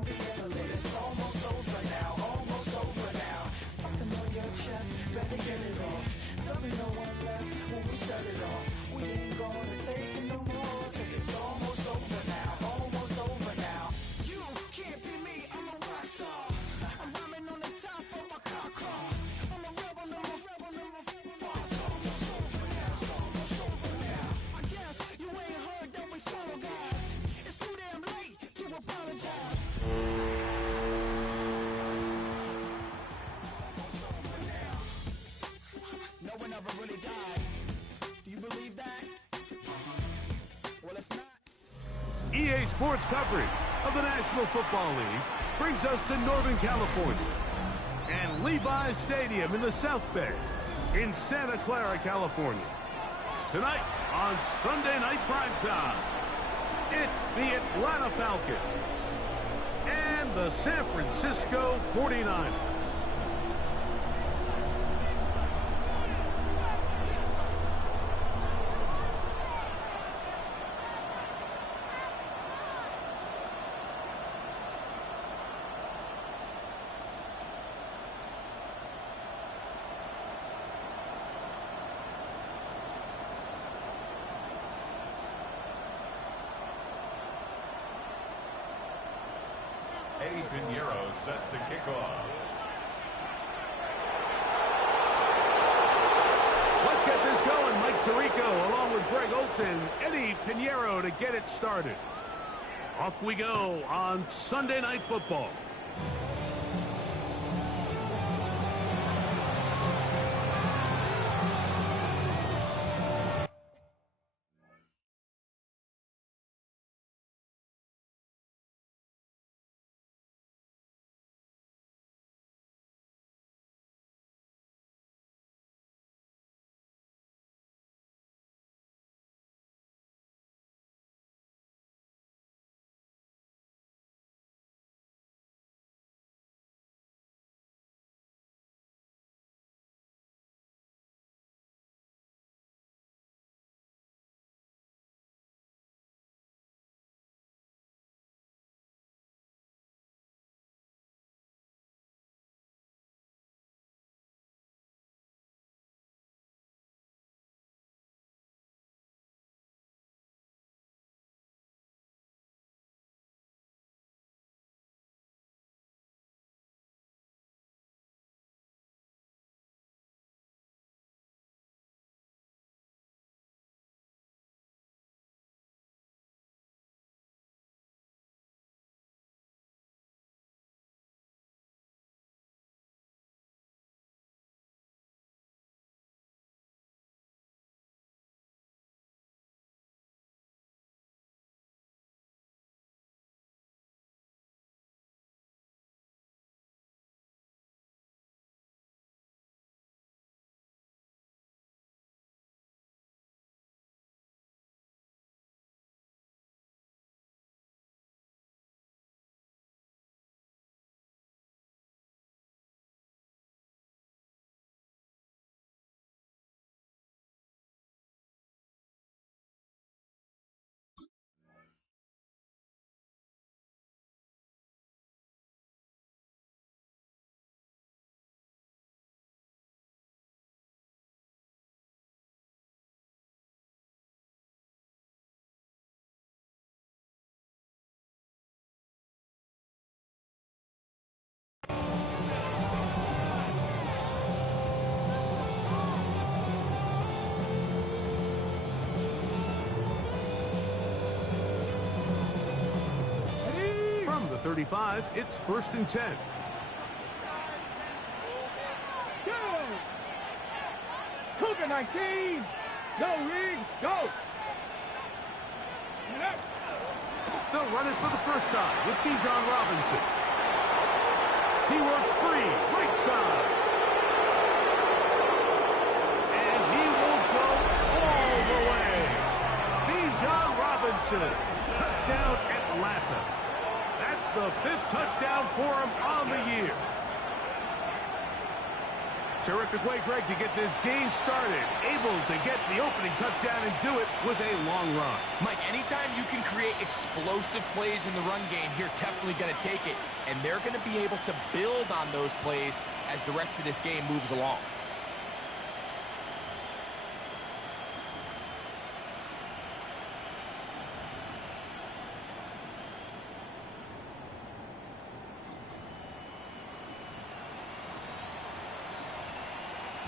can be handled. It's almost over now, almost over now. Something on your chest, better get it off. There'll be no one left when we shut it off. We ain't gonna take it no more, since it's almost over now, almost over now. You can't be me, I'm a rock star. I'm rhyming on the top of my car. I'm a rebel, number four. It's almost over now, it's almost over now. I guess you ain't heard that we solo guys. It's too damn late to apologize. No one ever really dies. Do you believe that? Well, if not... EA Sports coverage of the National Football League brings us to Northern California and Levi's Stadium in the South Bay in Santa Clara, California. Tonight on Sunday Night Primetime, it's the Atlanta Falcons and the San Francisco 49ers. Pinheiro set to kick off. Let's get this going. Mike Tirico along with Greg Olson, Eddie Pinheiro to get it started. Off we go on Sunday Night Football. From the 35, it's 1st and 10. Go! Cougar 19! Go, Reed! Go! Stand up! They'll run it for the first time with Deion Robinson. He works free, right side. And he will go all the way. Deion Robinson, touchdown Atlanta. That's the 5th touchdown for him on the year. Terrific way, Greg, to get this game started. Able to get the opening touchdown and do it with a long run. Mike, anytime you can create explosive plays in the run game, you're definitely going to take it. And they're going to be able to build on those plays as the rest of this game moves along.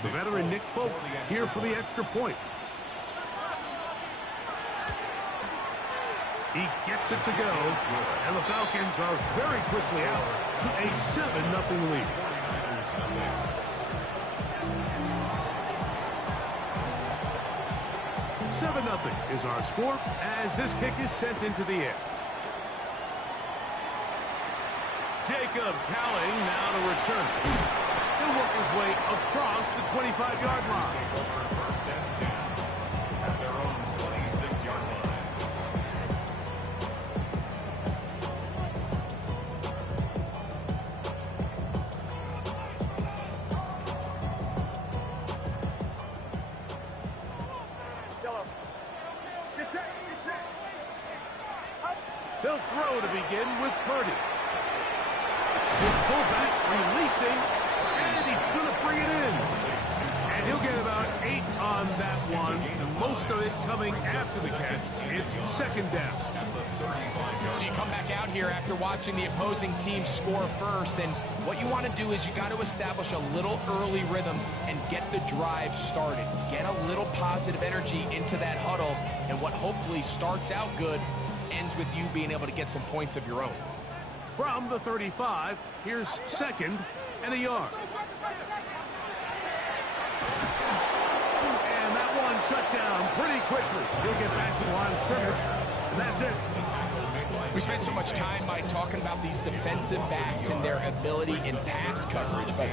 The veteran Nick Folk here for the extra point. He gets it to go, and the Falcons are very quickly out to a 7-0 lead. $7-0 is our score as this kick is sent into the air. Jacob Cowling now to return. He'll work his way across the 25-yard line. First and 10 at their own 26-yard line. They'll throw to begin with Purdy. His fullback releasing, and he's going to bring it in. And he'll get about 8 on that one, most of it coming after the catch. It's second down. So you come back out here after watching the opposing team score first, and what you want to do is you got to establish a little early rhythm and get the drive started. Get a little positive energy into that huddle, and what hopefully starts out good ends with you being able to get some points of your own. From the 35, here's second and a yard. And that one shut down pretty quickly. He'll get back to the line of scrimmage, and that's it. We spent so much time by talking about these defensive backs and their ability in pass coverage, but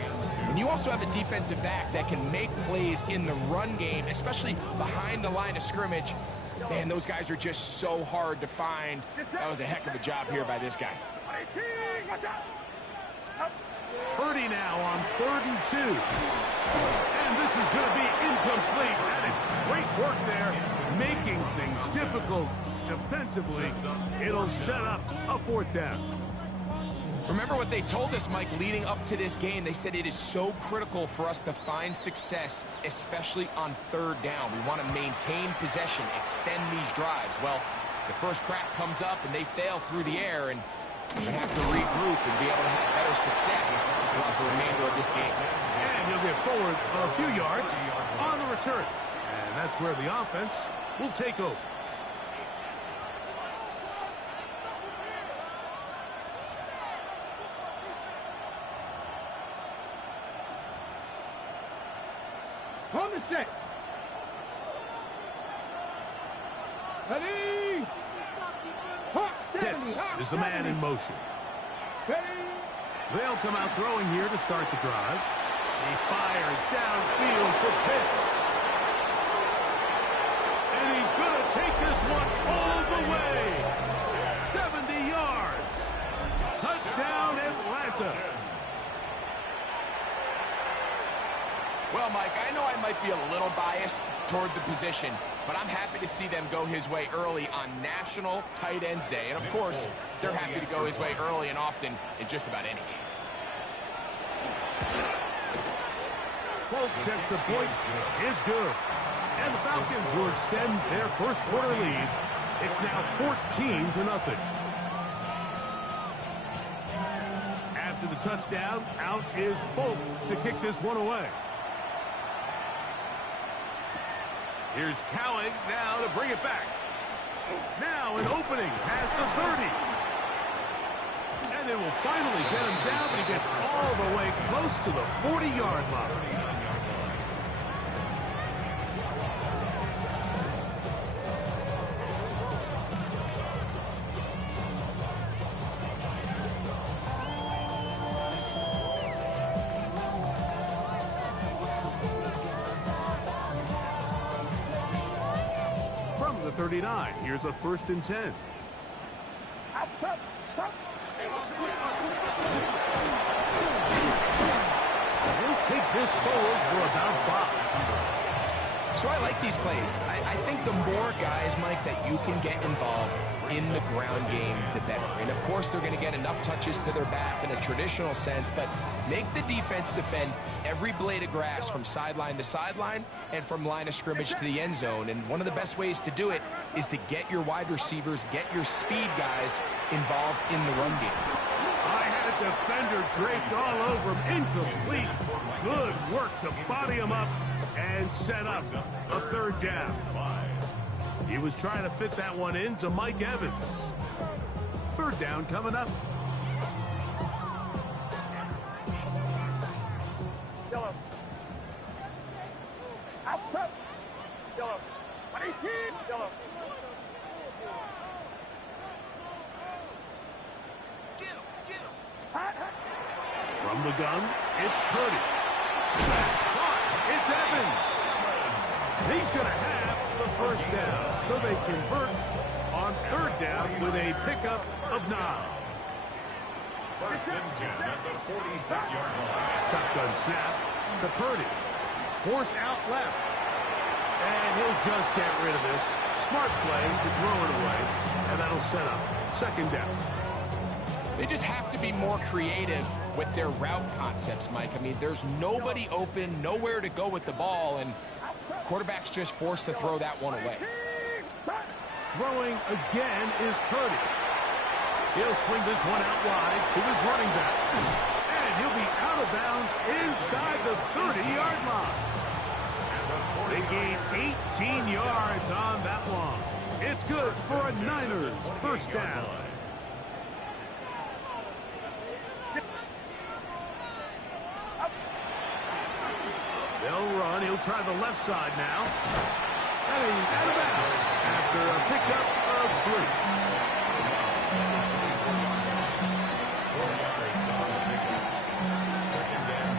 when you also have a defensive back that can make plays in the run game, especially behind the line of scrimmage, man, those guys are just so hard to find. That was a heck of a job here by this guy. Purdy now on 3rd and 2. And this is going to be incomplete. That is great work there, making things difficult defensively. It'll set up a 4th down. Remember what they told us, Mike, leading up to this game. They said it is so critical for us to find success, especially on 3rd down. We want to maintain possession, extend these drives. Well, the first crack comes up and they fail through the air, and we have to regroup and be able to have better success throughout the remainder of this game. And he'll get forward a few yards on the return. And that's where the offense will take over. On the set. Ready. Pitts is the man in motion. They'll come out throwing here to start the drive. He fires downfield for Pitts. And he's going to take this one all the way. 70 yards. Touchdown, Atlanta. Well, Mike, I know I might be a little biased toward the position, but I'm happy to see them go his way early on National Tight Ends Day. And, of course, they're happy to go his way early and often in just about any game. Folks, extra point is good. And the Falcons will extend their first quarter lead. It's now 14-0. After the touchdown, out is Folk to kick this one away. Here's Cowling now to bring it back. Now an opening past the 30. And it will finally get him down, but he gets all the way close to the 40-yard line. From the 39, here's a 1st and 10. He'll take this forward for about 5. So I like these plays. I think the more guys, Mike, that you can get involved in the ground game, the better. And, of course, they're going to get enough touches to their back in a traditional sense, but make the defense defend every blade of grass from sideline to sideline and from line of scrimmage to the end zone. And one of the best ways to do it is to get your wide receivers, get your speed guys involved in the run game. I had a defender draped all over him. Incomplete. Good work to body him up and set up a third down. He was trying to fit that one in to Mike Evans. Third down coming up. Yellow. Outside. Yellow. 118. Yellow. From the gun, it's Purdy. That's caught. It's Evans. He's going to have the first down. So they convert on third down with a pickup of 9. First and 10 at the 46-yard line. Shotgun snap to Purdy. Forced out left. And he'll just get rid of this. Smart play to throw it away. And that'll set up second down. They just have to be more creative with their route concepts, Mike. I mean, there's nobody open, nowhere to go with the ball, and quarterback's just forced to throw that one away. Throwing again is Purdy. He'll swing this one out wide to his running back. And he'll be out of bounds inside the 30-yard line. They gain 18 yards on that one. It's good for a Niners first down. They'll run. He'll try the left side now. And he's out of bounds after a pickup of 3. 4 yards on the pickup. Second and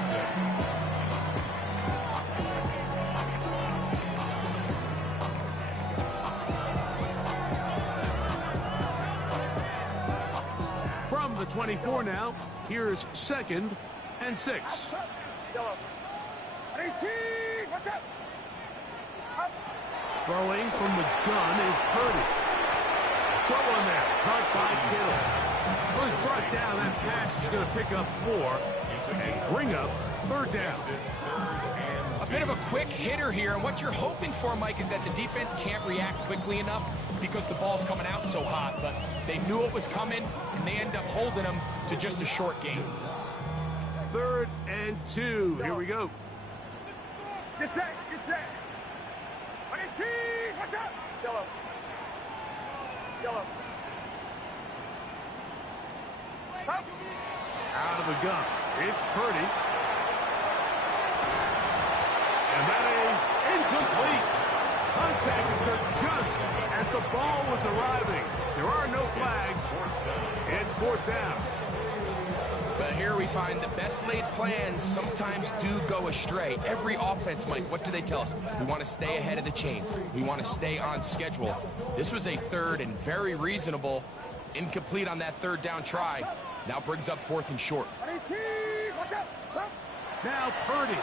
6. From the 24 now, here's second and 6. Yellow. 18. What's up? Throwing from the gun is Purdy. Short one there, caught by Kittle. Well, he's brought down. That pass is going to pick up 4 and bring up third down. A bit of a quick hitter here, and what you're hoping for, Mike, is that the defense can't react quickly enough because the ball's coming out so hot, but they knew it was coming, and they end up holding them to just a short gain. Third and 2. Here we go. Get set. Get set. 118. What's up? Yellow. Yellow. Up. Out of the gun. It's Purdy. And that is incomplete. Contact occurred just as the ball was arriving. There are no flags. It's fourth down. But here we find the best laid plans sometimes do go astray. Every offense, Mike, what do they tell us? We want to stay ahead of the chains. We want to stay on schedule. This was a third and very reasonable. Incomplete on that third down try. Now brings up fourth and short. 118. What's up? Now Purdy.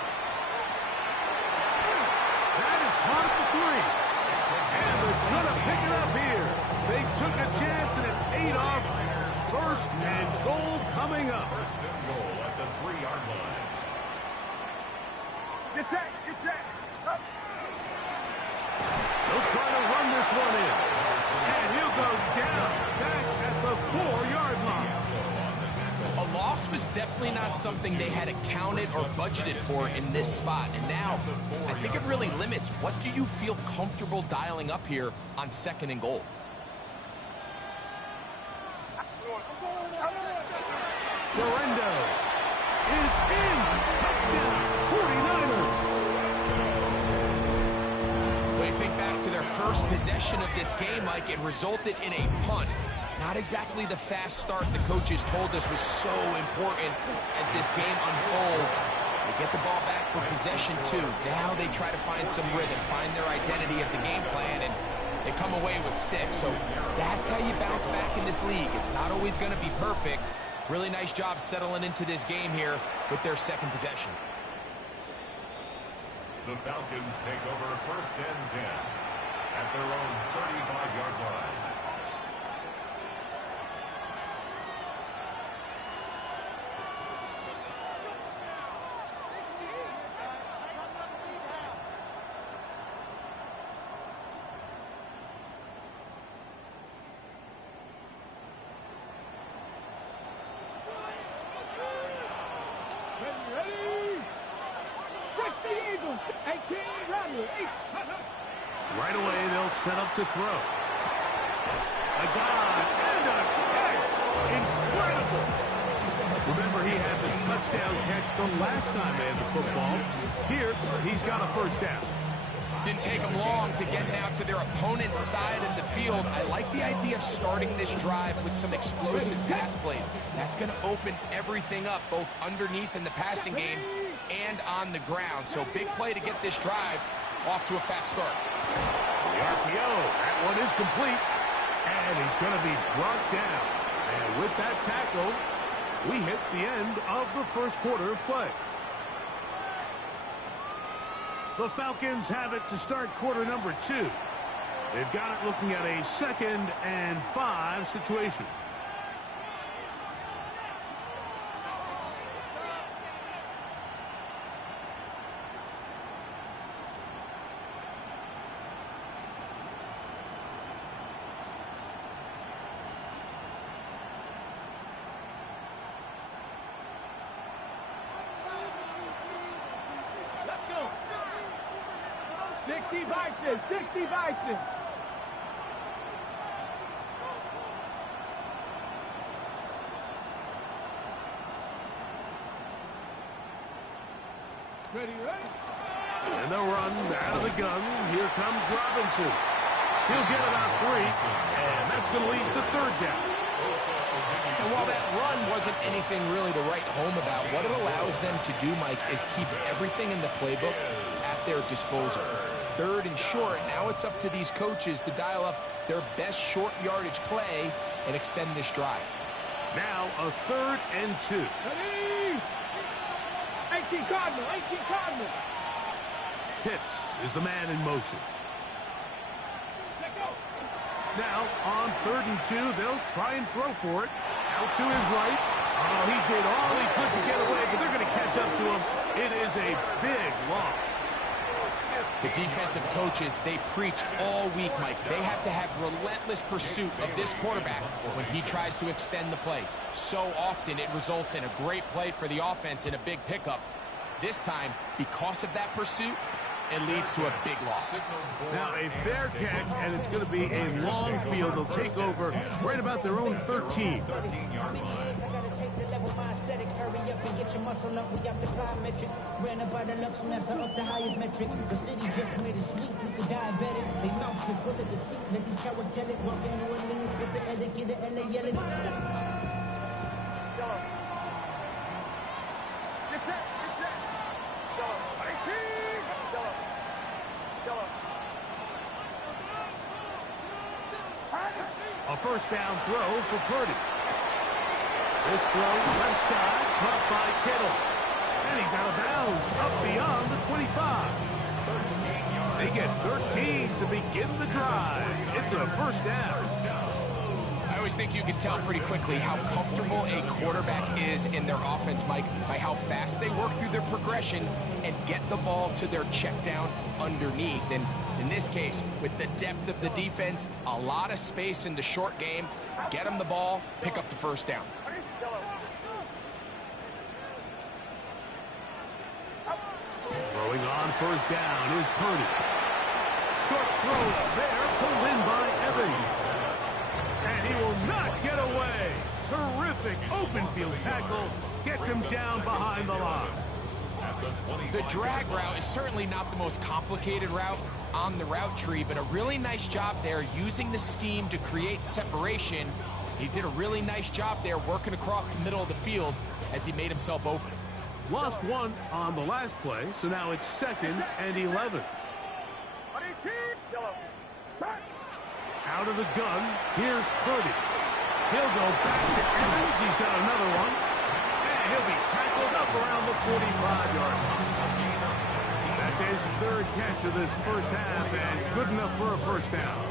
That is caught at the 3. And they're going to pick it up here. They took a chance and it paid off. First and goal coming up. First and goal at the 3-yard line. Get set. Get set. Up. They'll try to run this one in. And he'll go down back at the 4-yard line. A loss was definitely not something they had accounted or budgeted for in this spot. And now, I think it really limits what do you feel comfortable dialing up here on second and goal. Florendo is in. Touchdown, 49ers. When you think back to their first possession of this game, Mike, it resulted in a punt. Not exactly the fast start the coaches told us was so important as this game unfolds. They get the ball back for possession 2. Now they try to find some rhythm, find their identity of the game plan, and they come away with 6. So that's how you bounce back in this league. It's not always going to be perfect. Really nice job settling into this game here with their second possession. The Falcons take over 1st and 10 at their own 35-yard line. Right away, they'll set up to throw. A dive and a catch. Incredible. Remember, he had the touchdown catch the last time they had the football. Here, he's got a first down. Didn't take them long to get now to their opponent's side of the field. I like the idea of starting this drive with some explosive pass plays. That's going to open everything up, both underneath in the passing game and on the ground. So big play to get this drive off to a fast start. The RPO, that one is complete, and he's going to be brought down. And with that tackle, we hit the end of the first quarter of play. The Falcons have it to start quarter number 2. They've got it looking at a 2nd and 5 situation. Six devices. Ready? And they'll run out of the gun. Here comes Robinson. He'll get about 3, and that's going to lead to 3rd down. And while that run wasn't anything really to write home about, what it allows them to do, Mike, is keep everything in the playbook at their disposal. 3rd and short, now it's up to these coaches to dial up their best short yardage play and extend this drive. Now a 3rd and 2. 18 Cardinal. Pitts is the man in motion. Now on 3rd and 2, they'll try and throw for it. Out to his right. Oh, he did all he could to get away, but they're going to catch up to him. It is a big loss. The defensive coaches, they preach all week, Mike. They have to have relentless pursuit of this quarterback when he tries to extend the play. So often it results in a great play for the offense and a big pickup. This time, because of that pursuit, it leads to a big loss. Now a fair catch, and it's going to be a long field. They'll take over right about their own 13. Hurry up and get your muscle up. We got the plyometric. Ran up by the lux when that's up the highest metric. The city just made it sweet. People diabetic. They mouths get full of deceit. Let these cowards tell it. Walk in New Orleans with the etiquette of LA yelling. Get set. Yellow. 18. Yellow. A first down throw for Purdy. This throw left side, caught by Kittle. And he's out of bounds, up beyond the 25. They get 13 to begin the drive. It's a first down. I always think you can tell pretty quickly how comfortable a quarterback is in their offense, Mike, by how fast they work through their progression and get the ball to their check down underneath. And in this case, with the depth of the defense, a lot of space in the short game, get them the ball, pick up the first down. Throwing on first down is Purdy. Short throw there, pulled in by Evans. And he will not get away. Terrific open field tackle. Gets him down behind the line. The drag route is certainly not the most complicated route on the route tree, but a really nice job there using the scheme to create separation. He did a really nice job there working across the middle of the field as he made himself open. Lost one on the last play, so now it's 2nd and 11. Out of the gun, here's Purdy. He'll go back to Evans. He's got another one. And he'll be tackled up around the 45-yard line. That's It's his third catch of this first half, and good enough for a first down.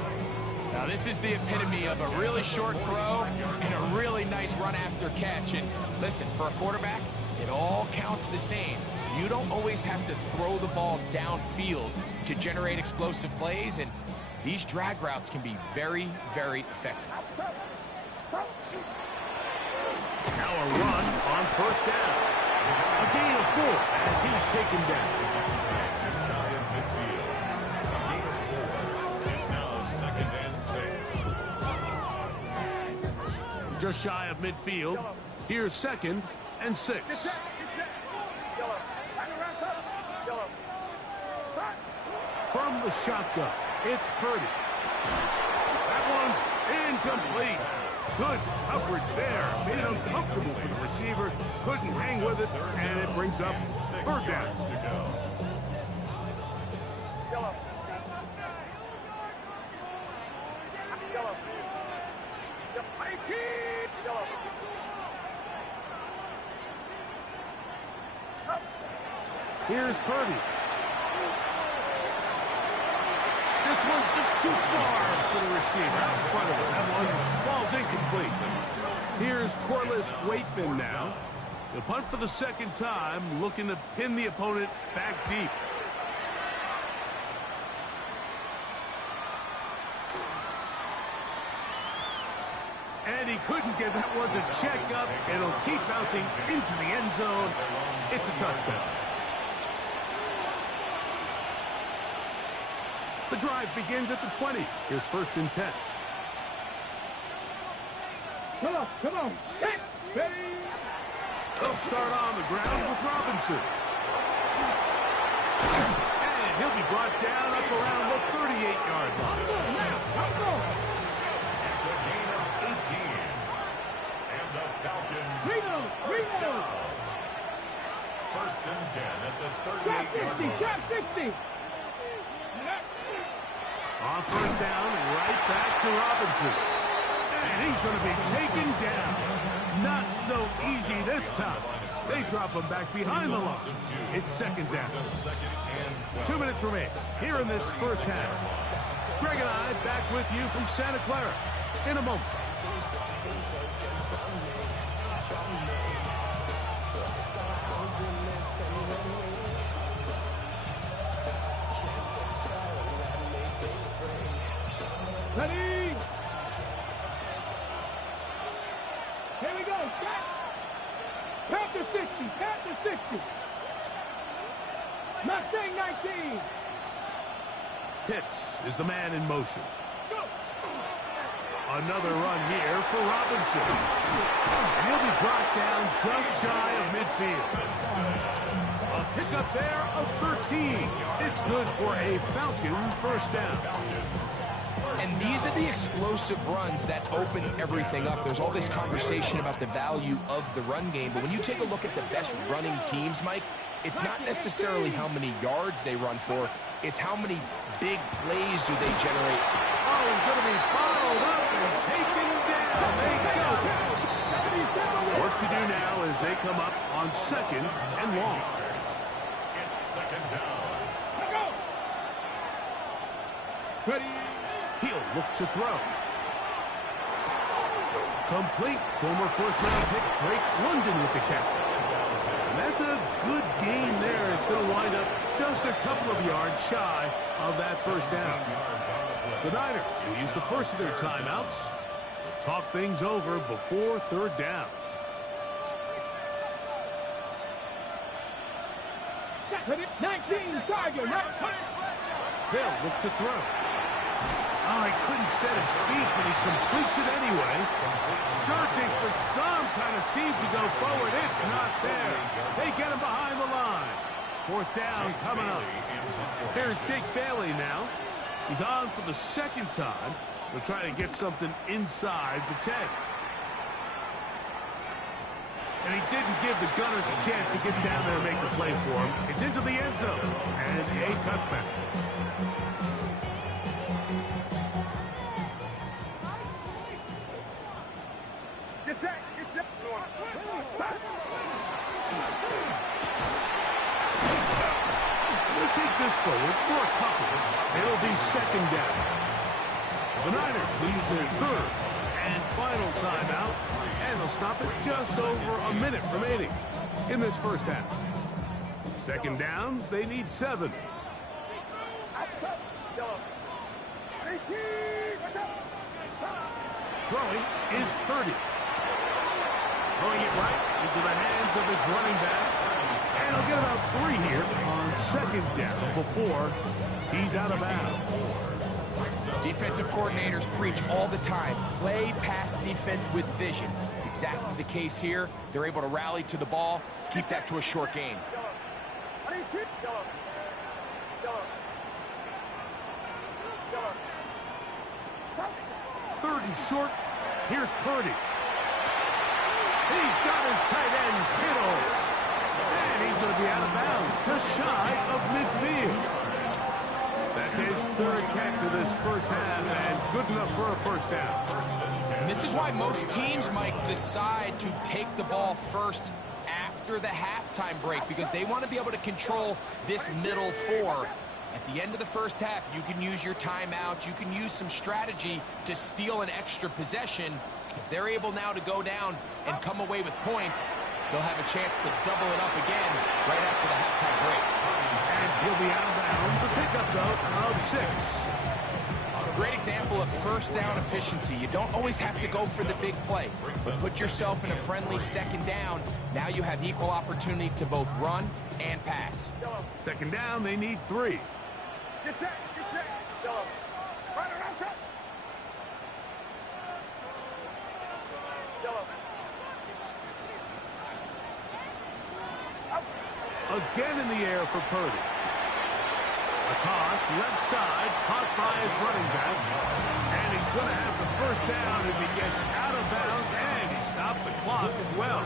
Now, this is the epitome of a really short throw and a really nice run after catch. And listen, for a quarterback, it all counts the same. You don't always have to throw the ball downfield to generate explosive plays, and these drag routes can be very, very effective. Now a run on first down. A gain of 4 as he's taken down. Just shy of midfield. A gain of 4. It's now 2nd and 6. Just shy of midfield. Here's 2nd and 6. From the shotgun, it's Purdy. That one's incomplete. Good coverage there. Made it uncomfortable for the receiver. Couldn't hang with it, and it brings up 3rd down. Here's Purdy. This one's just too far for the receiver out in front of him. That one falls incomplete. Here's Corliss Waitman now. The punt for the 2nd time, looking to pin the opponent back deep. And he couldn't get that one to check up. It'll keep bouncing into the end zone. It's a touchdown. The drive begins at the 20. Here's 1st and 10. Come on. Hit. Ready. They'll start on the ground with Robinson. And he'll be brought down up around the 38-yard line. It's a gain of 18. And the Falcons. Reno. 1st and 10 at the 38-yard line. Trap 60. On 1st down, right back to Robinson. And he's going to be taken down. Not so easy this time. They drop him back behind the line. It's 2nd down. 2 minutes remain here in this first half. Greg and I back with you from Santa Clara in a moment. Ready. Here we go. Set. Panther 60. Mustang 19. Pitts is the man in motion. Go. Another run here for Robinson. And he'll be brought down just shy of midfield. A pickup there of 13. It's good for a Falcon 1st down. And these are the explosive runs that open everything up. There's all this conversation about the value of the run game, but when you take a look at the best running teams, Mike, it's not necessarily how many yards they run for, it's how many big plays do they generate. Oh, he's going to be followed up and taken down. They got it. Work to do now as they come up on 2nd and long. It's 2nd down. Ready. He'll look to throw. Complete. Former first-round pick Drake London with the catch. And that's a good gain there. It's going to wind up just a couple of yards shy of that 1st down. The Niners will use the first of their timeouts to talk things over before 3rd down. Ready. 19. Tiger. They'll look to throw. Oh, he couldn't set his feet, but he completes it anyway. Searching for some kind of seed to go forward. It's not there. They get him behind the line. 4th down coming up. Here's Jake Bailey now. He's on for the 2nd time. They'll try to get something inside the 10. And he didn't give the Gunners a chance to get down there and make the play for him. It's into the end zone and a touchback. Get set. They'll take this forward for a couple. It'll be second down. The Niners will use their third and final timeout, and they'll stop it just over a minute remaining in this first half. Second down, they need 7. Throwing is Purdy. Throwing it right into the hands of his running back. And he'll get about 3 here on second down before he's out of bounds. Defensive coordinators preach all the time, play pass defense with vision. It's exactly the case here. They're able to rally to the ball, keep that to a short gain. 3rd and short. Here's Purdy. He's got his tight end, Kittle. And he's going to be out of bounds, just shy of midfield. That's his 3rd catch of this first half, and good enough for a first down. And this is why most teams, Mike, decide to take the ball first after the halftime break, because they want to be able to control this middle 4. At the end of the first half, you can use your timeout. You can use some strategy to steal an extra possession. If they're able now to go down and come away with points, they'll have a chance to double it up again right after the halftime break. And he'll be out of bounds. A pickup, though, of 6. A great example of first down efficiency. You don't always have to go for the big play, but put yourself in a friendly second down. Now you have equal opportunity to both run and pass. Second down, they need 3. Get set. Right around set. Again in the air for Purdy. A toss, left side, caught by his running back. And he's going to have the first down as he gets out of bounds, and he stopped the clock as well.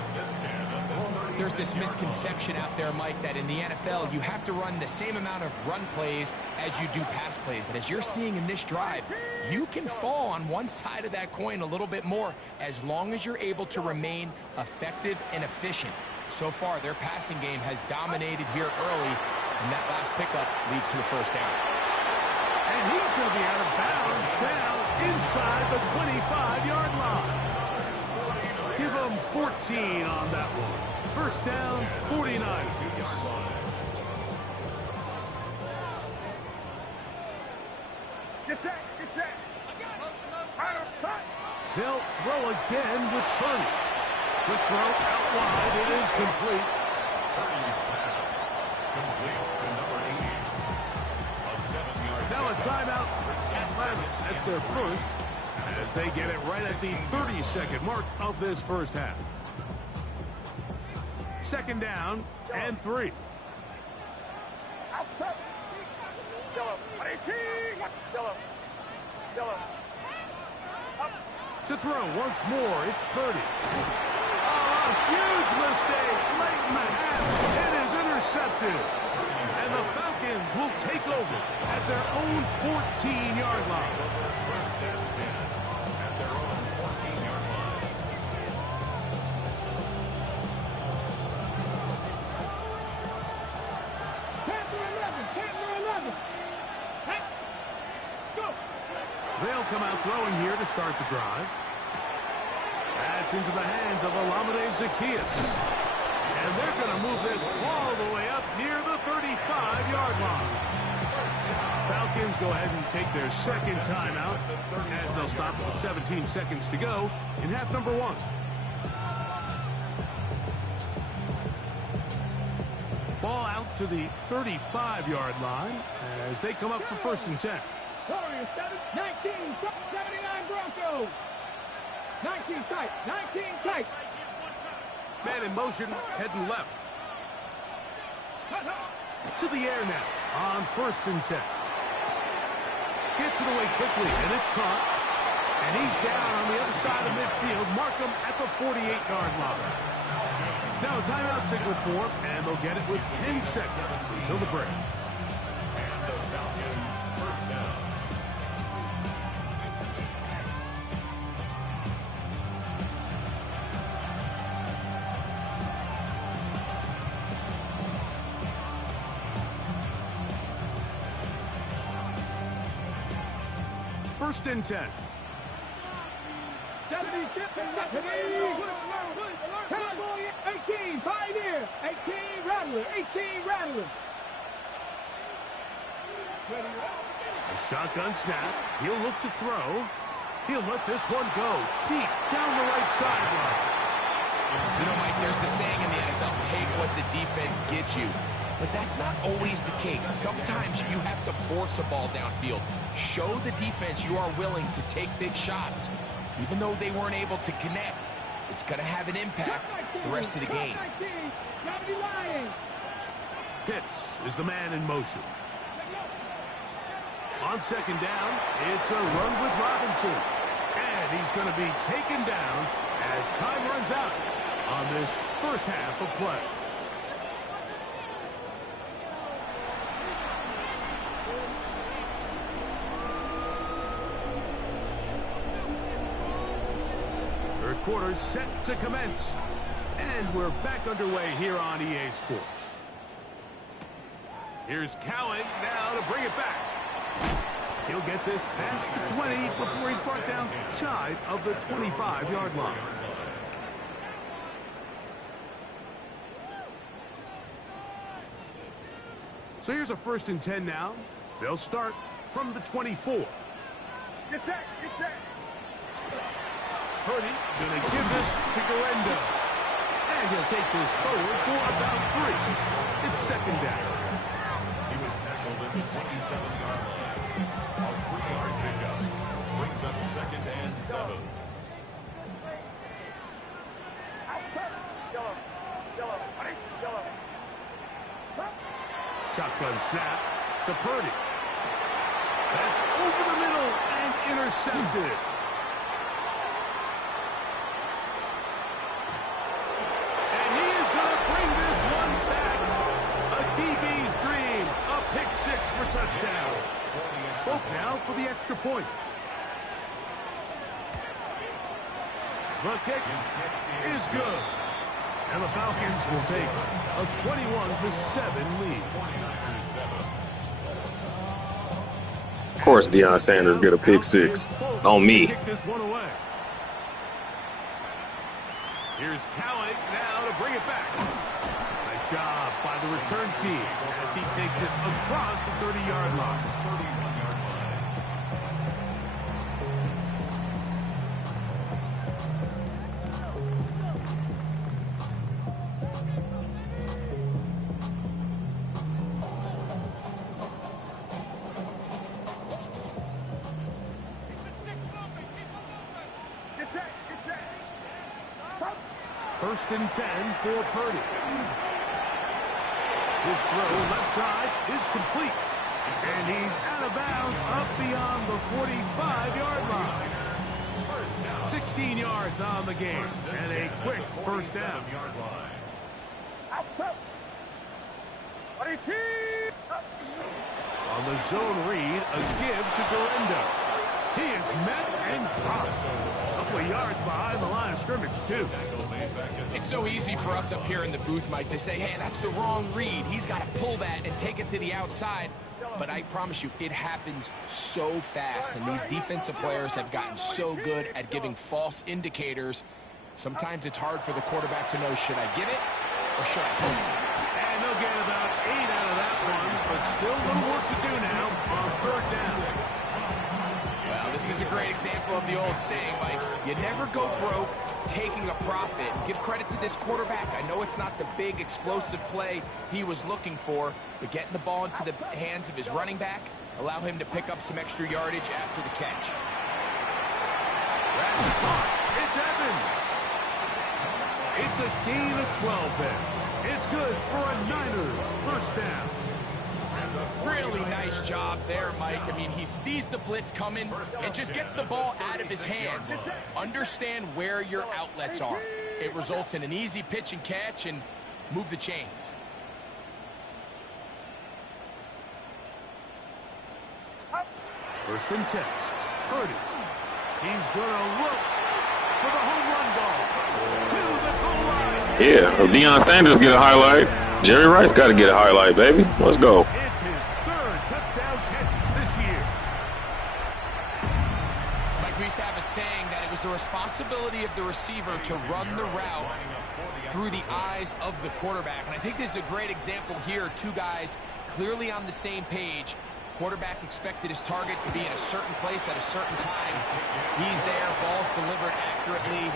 There's this misconception out there, Mike, that in the NFL, you have to run the same amount of run plays as you do pass plays. And as you're seeing in this drive, you can fall on one side of that coin a little bit more as long as you're able to remain effective and efficient. So far, their passing game has dominated here early, and that last pickup leads to a first down. And he's going to be out of bounds down inside the 25-yard line. Give him 14 on that one. First down, 49. Get set. They'll throw again with Purdy. Quick throw out wide. It is complete. Purdy's pass complete to number 80. A 7-yard. Now a timeout. That's their first, as they get it right at the 30-second mark of this first half. Second down and 3. Outside. To throw once more, it's Purdy. Oh, a huge mistake late in the half. It is intercepted. And the Falcons will take over at their own 14-yard line. First and 10 at their own 14-yard line. Panther 11. Hey, let's go. They'll come out throwing here to start the drive. That's into the hands of Olamide Zaccheaus. And they're going to move this all the way up near the 35-yard line. Falcons go ahead and take their second timeout as they'll stop with 17 seconds to go in half number 1. Ball out to the 35-yard line as they come up for first and 10. 1979 Broncos. 19 tight. Man in motion, heading left. To the air now on first and 10. Gets it away quickly, and it's caught. And he's down on the other side of midfield. Mark him at the 48-yard line. Now a timeout signal for him, and they'll get it with 10 seconds until the break. And the Falcons first down. First and 10. 18, Pioneer, 18, Rattler, 18, Rattler. A shotgun snap. He'll look to throw. He'll let this one go deep down the right sideline. You know, Mike, there's the saying in the NFL, take what the defense gives you. But that's not always the case. Sometimes you have to force a ball downfield. Show the defense you are willing to take big shots. Even though they weren't able to connect, it's going to have an impact the rest of the game. Pitts is the man in motion. On second down, it's a run with Robinson. And he's going to be taken down as time runs out on this first half of play. Third quarter set to commence. And we're back underway here on EA Sports. Here's Cowan now to bring it back. He'll get this past the 20 before he's brought down shy of the 25-yard line. So here's a first and 10 now. They'll start from the 24. Get set, get set. Purdy going to give this to Garendo. And he'll take this forward for about 3. It's second down. He was tackled at the 27-yard line. A 3-yard pickup brings up second and 7. Shotgun snap to Purdy. That's over the middle and intercepted. And he is going to bring this one back. A DB's dream. A pick 6 for touchdown. Folk now for the extra point. The kick is good. And the Falcons will take a 21-7 lead. Of course, Deion Sanders get a pick 6 on me. Kick this one away. Here's Cowan now to bring it back. Nice job by the return team as he takes it across the 30-yard line. First and 10 for Purdy. His throw left side is complete. And he's out of bounds up beyond the 45-yard line. 16 yards on the game. And a quick first down. On the zone read, a give to Garendo. He is met and dropped. A couple of yards behind the line of scrimmage, too. It's so easy for us up here in the booth, Mike, to say, hey, that's the wrong read. He's got to pull that and take it to the outside. But I promise you, it happens so fast. And these defensive players have gotten so good at giving false indicators. Sometimes it's hard for the quarterback to know, should I give it or should I pull it? And they'll get about 8 out of that one, but still a little work to do now on third down. Well, this is a great example of the old saying, Mike, you never go broke taking a profit. Give credit to this quarterback. I know it's not the big explosive play he was looking for, but getting the ball into the hands of his running back, allow him to pick up some extra yardage after the catch. That's caught. It's Evans. It's a gain of 12 then. It's good for a Niners first down. Really nice job there, Mike. I mean, he sees the blitz coming and just gets the ball out of his hands. Understand where your outlets are. It results in an easy pitch and catch and move the chains. First and 10. Purdy. He's going to look for the home run ball to the goal line. Yeah, if Deion Sanders get a highlight, Jerry Rice got to get a highlight, baby. Let's go. It's his third touchdown catch this year. the responsibility of the receiver to run the route through the eyes of the quarterback. And I think this is a great example here. Two guys clearly on the same page. Quarterback expected his target to be in a certain place at a certain time. He's there, ball's delivered accurately.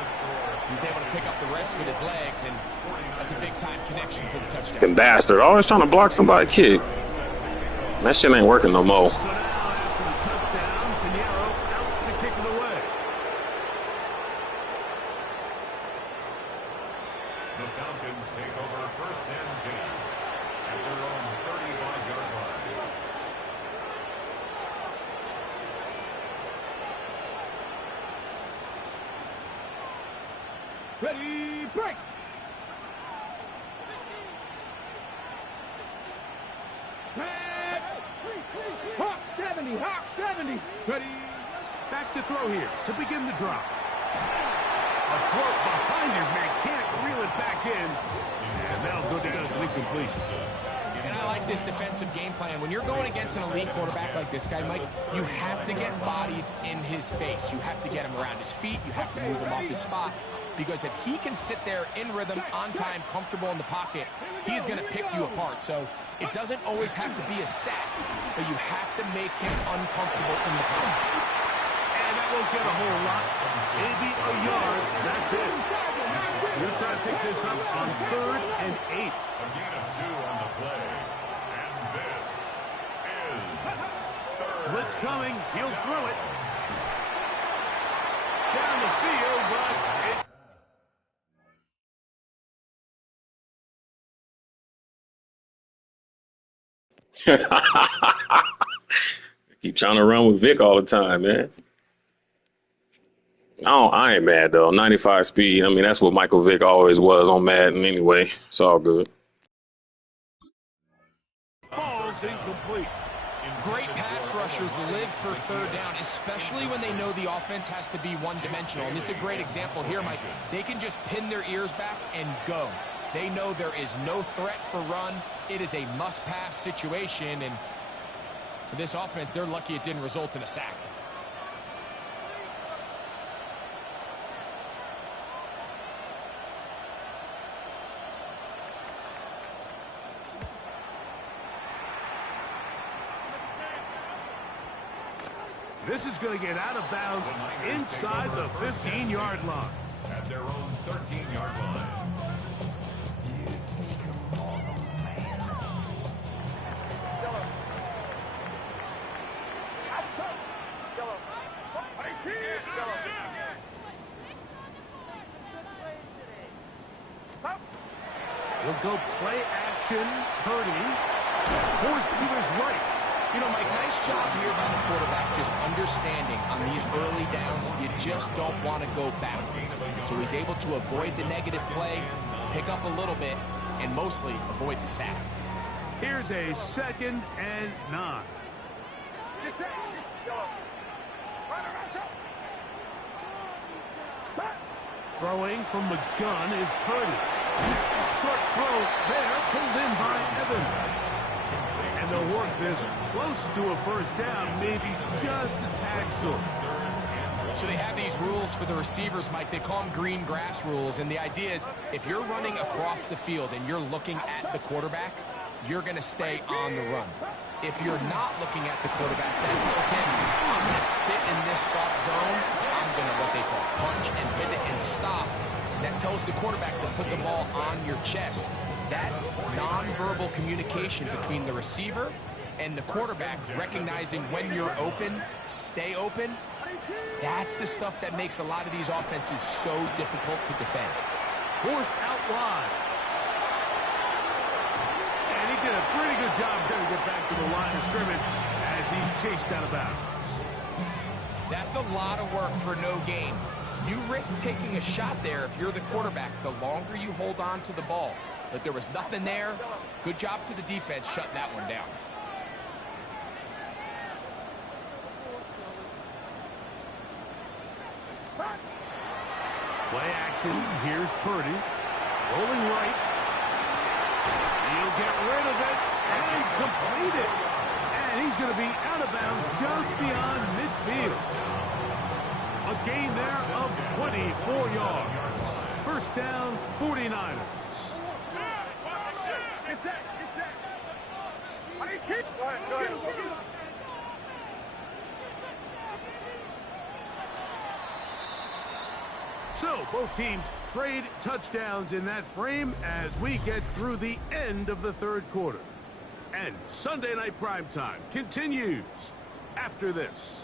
He's able to pick up the rest with his legs, and that's a big-time connection for the touchdown. Fucking bastard. Always trying to block somebody's kick. That shit ain't working no more. So now, after the touchdown, Pinheiro out to kick it away. The Falcons take over 1st and 10 at their own 35-yard line. Ready, break. Hawk 70, Hawk 70. Ready. Back to throw here to begin the drop. A throw behind his man, can't reel it back in. And that'll go down as an incompletion. And I like this defensive game plan. When you're going against an elite quarterback like this guy, Mike, you have to get bodies in his face. You have to get him around his feet. You have to move him off his spot. Because if he can sit there in rhythm, on time, comfortable in the pocket, he's going to pick you apart. So it doesn't always have to be a sack, but you have to make him uncomfortable in the pocket. And that won't get a whole lot. Maybe a yard. That's it. We'll try to pick this up on 3rd and 8. A gain of 2 on the play. And this is 3rd. Blitz coming. He'll throw it. Down the field, but Keep trying to run with Vic all the time, man. I ain't mad, though. 95 speed. I mean, that's what Michael Vick always was on Madden anyway. It's all good. ball's incomplete. Great pass rushers live for 3rd down, especially when they know the offense has to be one-dimensional. And this is a great example here, Mike. They can just pin their ears back and go. They know there is no threat for run. It is a must-pass situation, and for this offense, they're lucky it didn't result in a sack. This is going to get out of bounds inside the 15-yard line. At their own 13-yard line. He'll go play action. Purdy forced to his right. You know, Mike, nice job here by the quarterback just understanding on these early downs, you just don't want to go backwards. So he's able to avoid the negative play, pick up a little bit, and mostly avoid the sack. Here's a 2nd and 9. Throwing from the gun is Purdy. Short throw there, pulled in by Evans. And they'll work this close to a 1st down, maybe just a tad short. So they have these rules for the receivers, Mike. They call them green grass rules. And the idea is if you're running across the field and you're looking at the quarterback, you're going to stay on the run. If you're not looking at the quarterback, that tells him, I'm going to sit in this soft zone. I'm going to what they call punch and pivot and stop. That tells the quarterback to put the ball on your chest. That nonverbal communication between the receiver and the quarterback, recognizing when you're open, stay open, that's the stuff that makes a lot of these offenses so difficult to defend. Forced out wide. And he did a pretty good job trying to get back to the line of scrimmage as he's chased out of bounds. That's a lot of work for no gain. You risk taking a shot there if you're the quarterback the longer you hold on to the ball. But there was nothing there. Good job to the defense shutting that one down. Play action. Here's Purdy. Rolling right. He'll get rid of it and complete it. And he's going to be out of bounds just beyond midfield. A gain there of 24 yards. First down, 49ers. So, both teams trade touchdowns in that frame as we get through the end of the third quarter. And Sunday Night Primetime continues after this.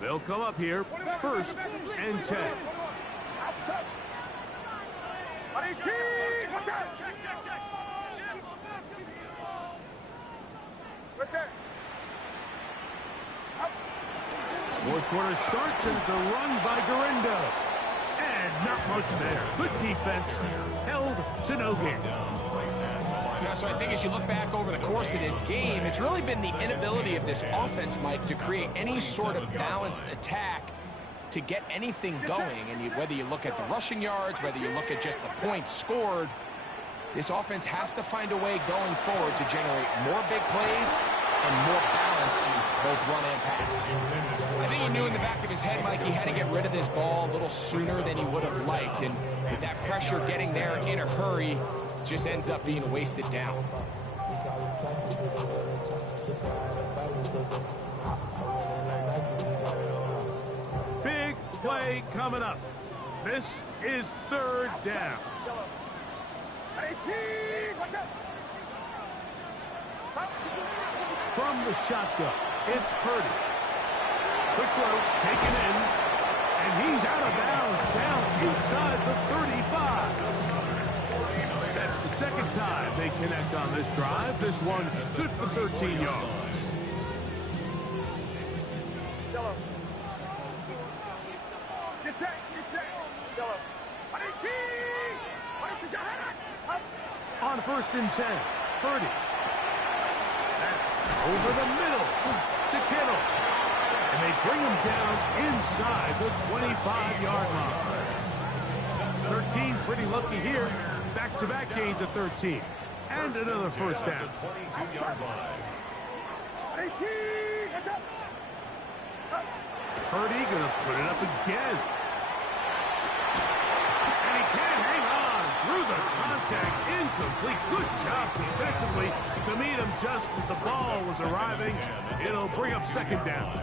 They'll come up here, first and 10. Fourth quarter starts, and it's a run by Garindo. And not much there. Good defense, held to no gain. Yeah, so I think as you look back over the course of this game, it's really been the inability of this offense, Mike, to create any sort of balanced attack to get anything going. And whether you look at the rushing yards, whether you look at just the points scored, this offense has to find a way going forward to generate more big plays and more balance, both run and pass. I think he knew in the back of his head, Mike, he had to get rid of this ball a little sooner than he would have liked. And with that pressure getting there in a hurry, just ends up being wasted down. Big play coming up. This is third down. From the shotgun, it's Purdy. Quick throw, taken in, and he's out of bounds, down inside the 35. That's the second time they connect on this drive. This one good for 13 yards. On first and 10, Purdy. That's over the middle to Kittle. And they bring him down inside the 25-yard line. 13, pretty lucky here. Back-to-back gains of 13. And another first down. Purdy gonna put it up again. And he can't hang on through the contact. Incomplete. Good job defensively to meet him just as the ball was arriving. It'll bring up second down.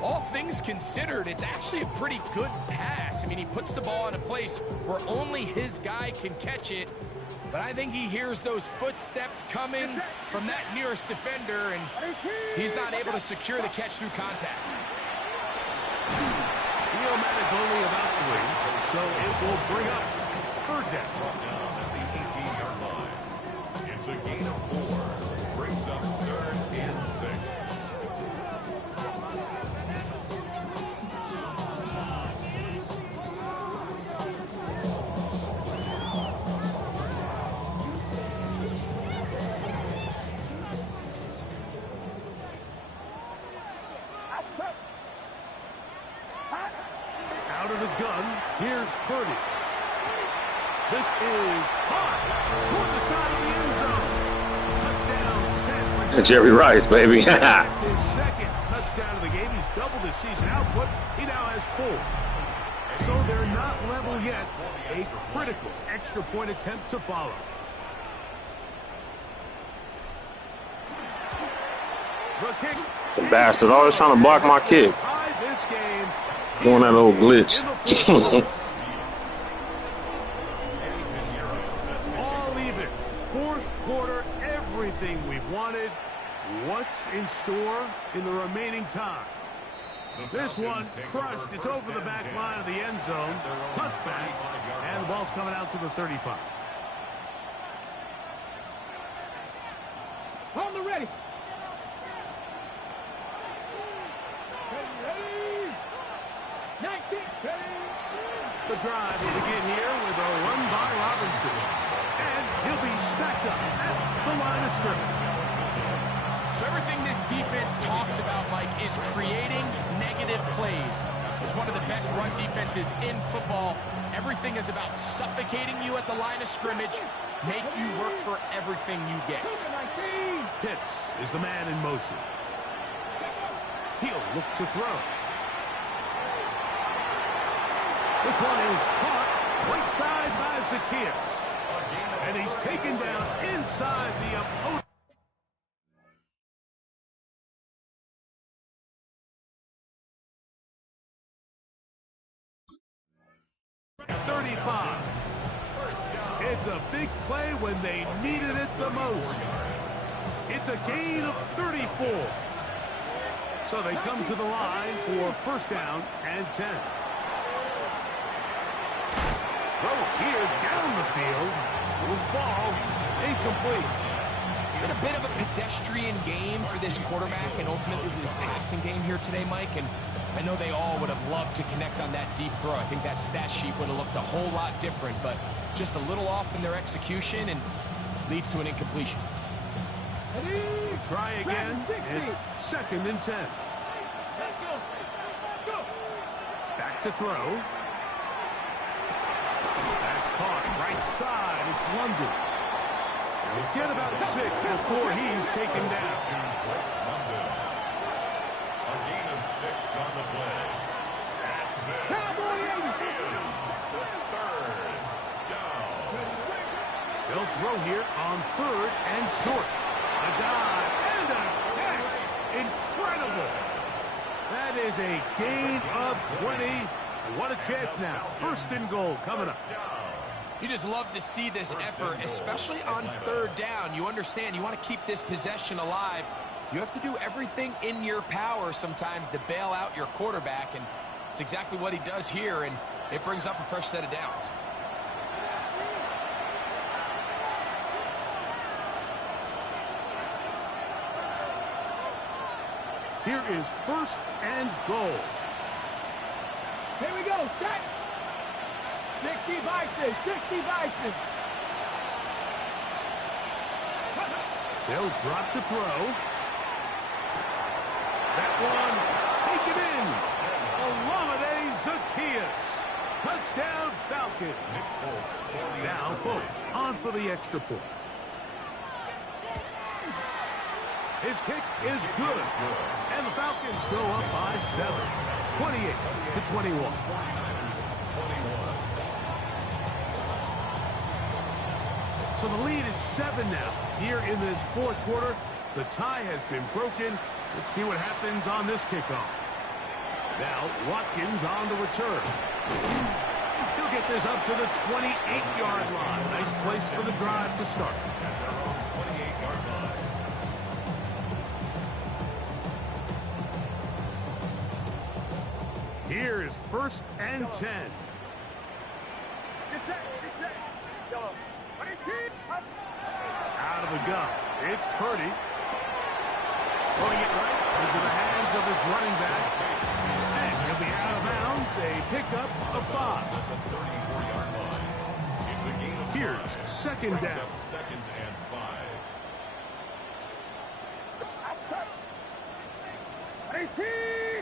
All things considered, it's actually a pretty good pass. I mean, he puts the ball in a place where only his guy can catch it. But I think he hears those footsteps coming from that nearest defender, and he's not able to secure the catch through contact. Deion is only about 3, so it will bring up third down. At the 18-yard line. It's a gain of 4. Brings up third and 6. Out of the gun, here's Purdy. This is caught toward the side of the end zone. Touchdown, San Francisco. Jerry Rice, baby. That's his second touchdown of the game. He's doubled his season output. He now has 4. So they're not level yet. A critical extra point attempt to follow. The kick. The bastard always trying to block my kick. This game. Doing that old glitch. All even. Fourth quarter, everything we've wanted. What's in store in the remaining time? This one crushed. It's over the back line of the end zone. Touchback. And the ball's coming out to the 35. On the ready. The drive will begin here with a run by Robinson. And he'll be stacked up at the line of scrimmage. So everything this defense talks about, Mike, is creating negative plays. It's one of the best run defenses in football. Everything is about suffocating you at the line of scrimmage, make you work for everything you get. Pitts is the man in motion. He'll look to throw. This one is caught right side by Zacchaeus. And he's taken down inside the opponent. 35. It's a big play when they needed it the most. It's a gain of 34. So they come to the line for first down and 10. Throw here down the field. Will fall incomplete. It's been a bit of a pedestrian game for this quarterback and ultimately this passing game here today, Mike. And I know they all would have loved to connect on that deep throw. I think that stat sheet would have looked a whole lot different, but just a little off in their execution and leads to an incompletion. We'll try again. It's second and 10. Back to throw. That's caught right side. It's London. He'll get about 6 before he's taken down. A gain of 6 on the play. And this is the third down. They'll throw here on third and short. A dive and a catch. Incredible. That is a gain of 20. And what a chance now. First and goal coming up. You just love to see this effort, especially on third down. You understand, you want to keep this possession alive. You have to do everything in your power sometimes to bail out your quarterback, and it's exactly what he does here, and it brings up a fresh set of downs. Here is first and goal. Here we go, set. 60 vices, 60 vices. They'll drop to throw. That one taken in. Olamide Zacchaeus. Touchdown Falcon. Now Folk on for the extra point. His kick is good. And the Falcons go up by 7. 28-21. So the lead is 7 now. Here in this fourth quarter, the tie has been broken. Let's see what happens on this kickoff. Now Watkins on the return. He'll get this up to the 28-yard line. Nice place for the drive to start. At their own 28-yard line. Here is first and 10. Out of the gun. It's Purdy. Putting it right into the hands of his running back. And he'll be out of bounds. A pickup of 5. At the 34-yard line. It's a gain of 5. Here's second Brings down. up second and 5.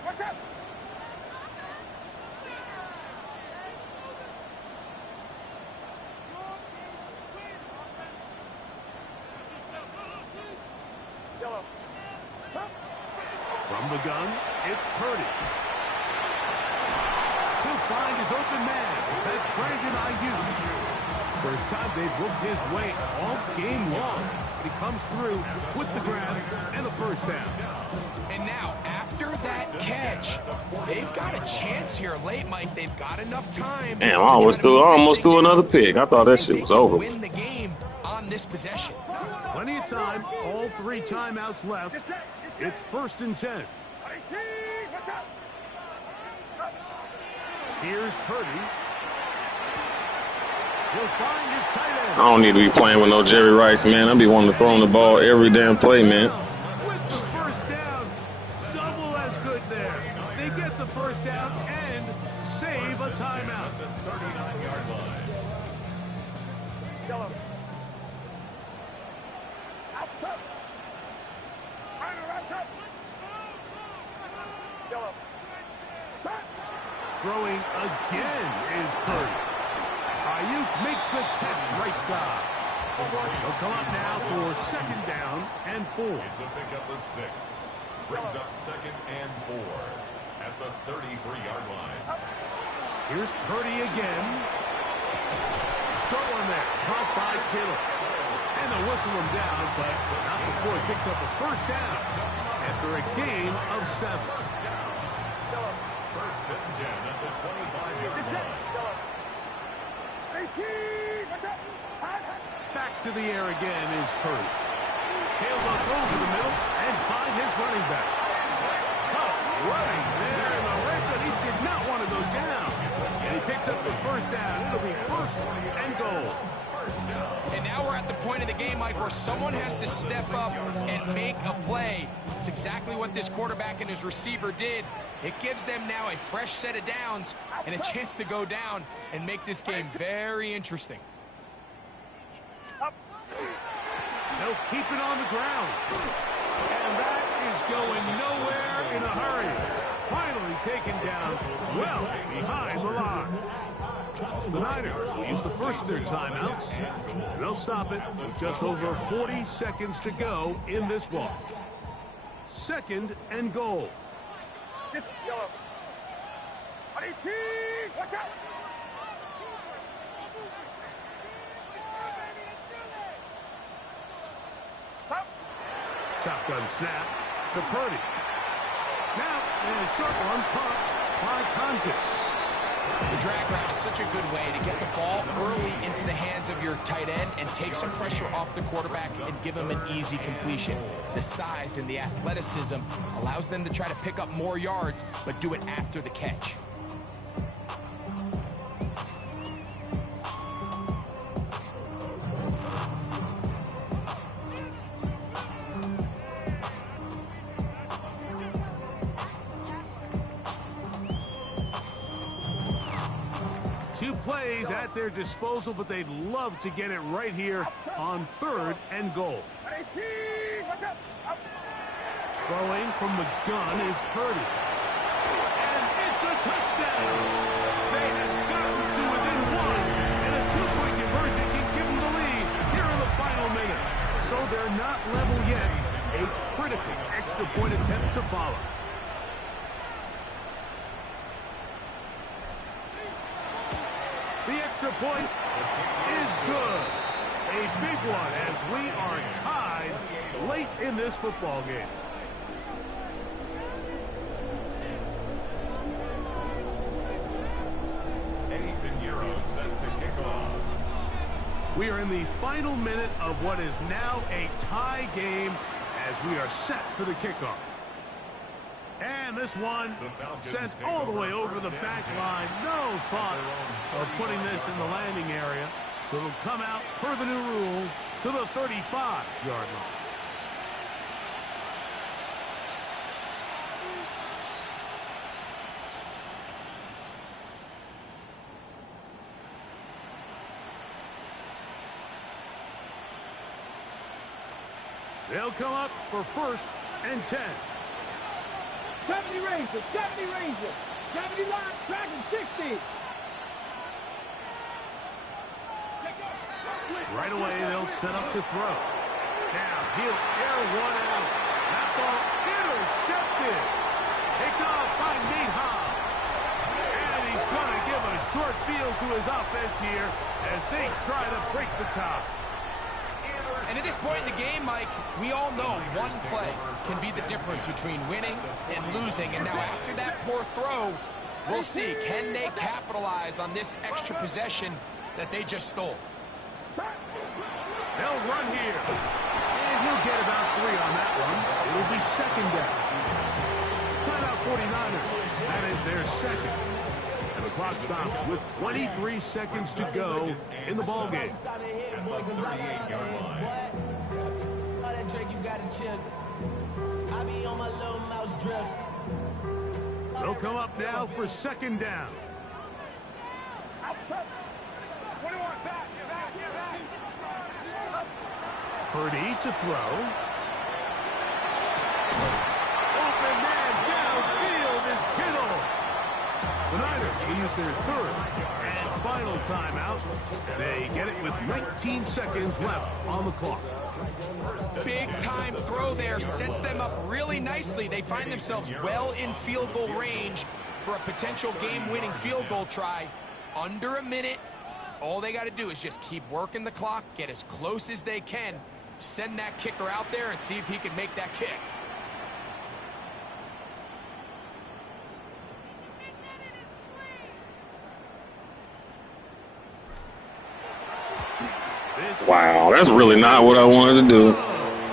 What's up? From the gun, it's Purdy. He'll find his open man. That's Brandon Ayuk. First time they've looked his way all game long. He comes through with the grab and the first down. And now, after that catch, they've got a chance here late, Mike. They've got enough time. Damn, I almost threw another pick. I thought that shit was over. Win the game on this possession. Plenty of time. All 3 timeouts left. It's first and 10. Here's Purdy. He'll find his tight end. I don't need to be playing with no Jerry Rice, man. I be wanting to throw him the ball every damn play, man. With the first down, double as good there. They get the first down and save a timeout. The 39-yard line. Throwing again is Purdy. Ayuk makes the catch right side. They'll come up now for second down and 4. It's a pickup of 6. Brings up second and 4 at the 33-yard line. Here's Purdy again. Short one there. Caught by Kittle. And they'll whistle him down, but not before he picks up a first down after a gain of 7. First and 10 at the 25-yard line. Back to the air again is Purdy. He'll look over the middle and find his running back. Tough running there in the red zone. He did not want to go down. And he picks up the first down. It'll be first and goal. And now we're at the point of the game, Mike, where someone has to step up and make a play. It's exactly what this quarterback and his receiver did. It gives them now a fresh set of downs and a chance to go down and make this game very interesting. They'll keep it on the ground. And that is going nowhere in a hurry. Finally taken down well behind the line. The Niners will use the first of their timeouts. And they'll stop it with just over 40 seconds to go in this one. Second and goal. Watch out! Shotgun snap to Purdy. Now, in a short one, caught by Tonjes. The drag route is such a good way to get the ball early into the hands of your tight end and take some pressure off the quarterback and give him an easy completion. The size and the athleticism allows them to try to pick up more yards, but do it after the catch. Two plays at their disposal, but they'd love to get it right here on third and goal. Throwing from the gun is Purdy. And it's a touchdown. They have gotten to within one, and a two-point conversion can give them the lead here in the final minute. So they're not level yet. A critical extra point attempt to follow. The extra point is good. A big one as we are tied late in this football game. Set to kick off. We are in the final minute of what is now a tie game as we are set for the kickoff. And this one sent all the way over the back line. No thought of putting this in the landing area. So it'll come out per the new rule to the 35-yard line. They'll come up for first and 10. 70 Rangers, 70 Rangers, 70 line, tracking 60. Right away, they'll set up to throw. Now, he'll air one out. That ball intercepted. Picked off by Nate Hobbs. And he's going to give a short field to his offense here as they try to break the top. And at this point in the game, Mike, we all know one play can be the difference between winning and losing. And now after that poor throw, we'll see, can they capitalize on this extra possession that they just stole? They'll run here. And he'll get about 3 on that one. It'll be second down. Timeout 49ers. That is their second. And the clock stops with 23 seconds to go in the ballgame. They'll come up now for second down. Purdy to throw. Open man downfield is Kittle. The Niners They use their third and final timeout. They get it with 19 seconds left on the clock. Big time throw there, sets them up really nicely. They find themselves well in field goal range for a potential game-winning field goal try. Under a minute. All they got to do is just keep working the clock, get as close as they can, send that kicker out there and see if he can make that kick. Wow, that's really not what I wanted to do.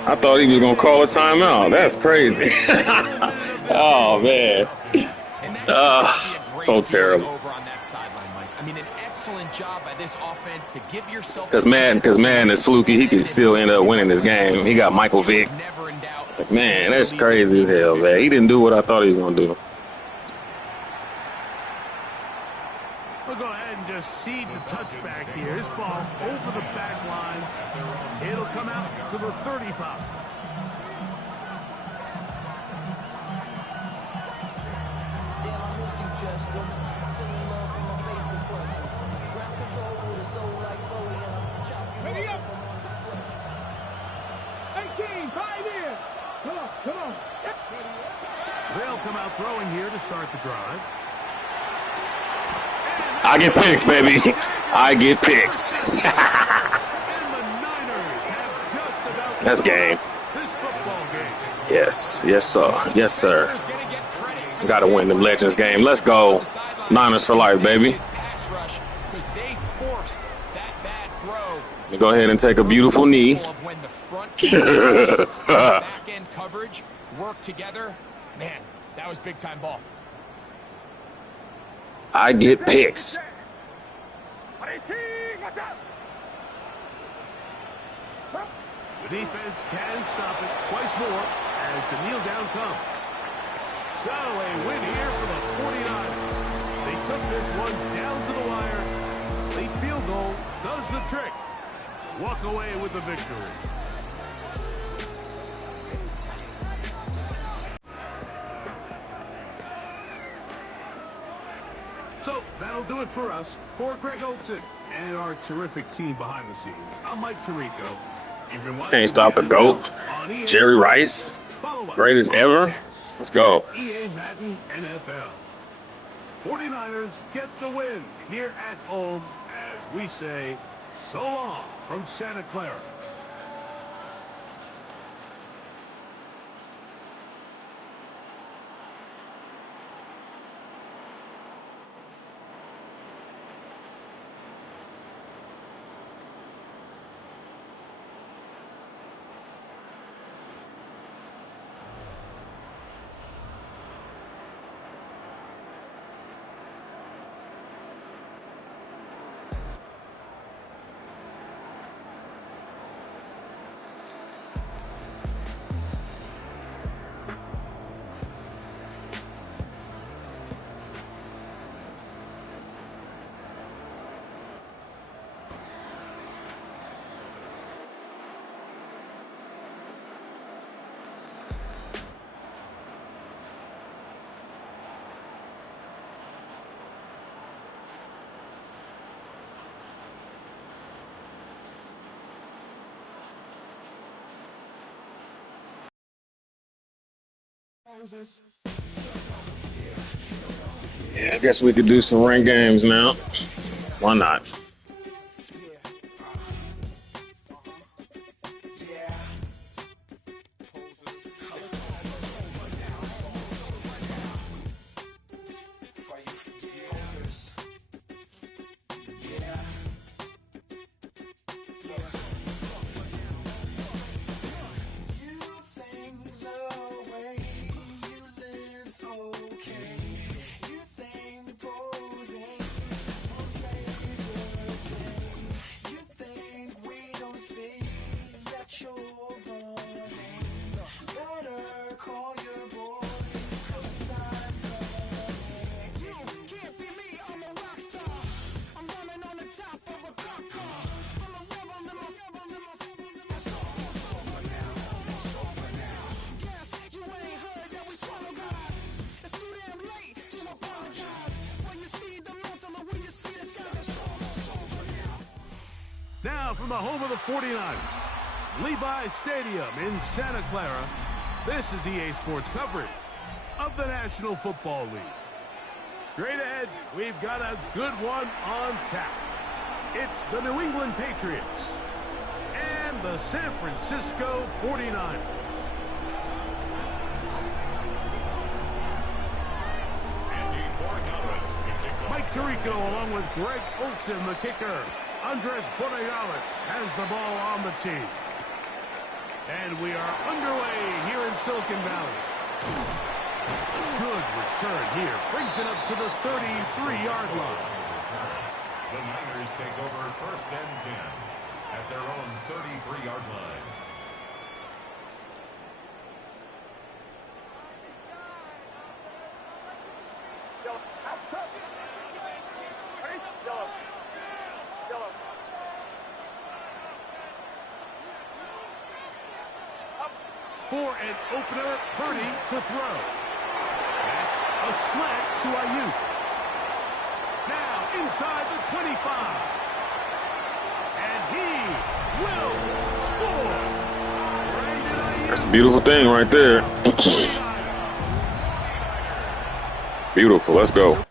I thought he was going to call a timeout. That's crazy. Oh, man. So terrible. Over on that sideline, Mike. I mean, an excellent job by this offense to give yourself. Because Madden is fluky. He could still end up winning this game. He got Michael Vick. Man, that's crazy as hell, man. He didn't do what I thought he was going to do. We'll go ahead and just cede the touchback here. This ball's over the back line. It'll come out to the 35. They'll come out throwing here to start the drive. I get picks, baby. I get picks. And the Niners have just about That's game. this football game. Yes, yes, sir. Yes, sir. Got to win them Legends game. Let's go. Niners for life, baby. Go ahead and take a beautiful knee. Back end coverage work together. Man, that was big time ball. I get picks. The defense can stop it twice more as the kneel down comes. So a win here for the 49ers. They took this one down to the wire. Late field goal does the trick. Walk away with the victory. So that'll do it for us. For Greg Olson and our terrific team behind the scenes, I'm Mike Tirico. Can't stop the GOAT. Jerry Rice. Greatest ever. Let's go. EA Madden NFL. 49ers get the win here at home as we say so long from Santa Clara. Yeah, I guess we could do some ranked games now. Why not? Now from the home of the 49ers, Levi's Stadium in Santa Clara, this is EA Sports coverage of the National Football League. Straight ahead, we've got a good one on tap. It's the New England Patriots and the San Francisco 49ers. Mike Tirico along with Greg Olsen, the kicker. Andres Borregales has the ball on the tee. And we are underway here in Silicon Valley. Good return here. Brings it up to the 33-yard line. The Niners take over 1st and 10 at their own 33-yard line. For an opener, Purdy to throw. That's a slant to Ayuk. Now inside the 25. And he will score. That's a beautiful thing right there. Beautiful. Let's go.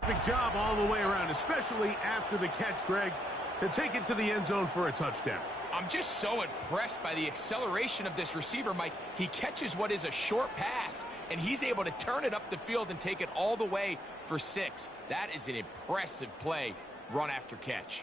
Perfect job all the way around, especially after the catch, Greg, to take it to the end zone for a touchdown. I'm just so impressed by the acceleration of this receiver, Mike. He catches what is a short pass, and he's able to turn it up the field and take it all the way for 6. That is an impressive play, run after catch.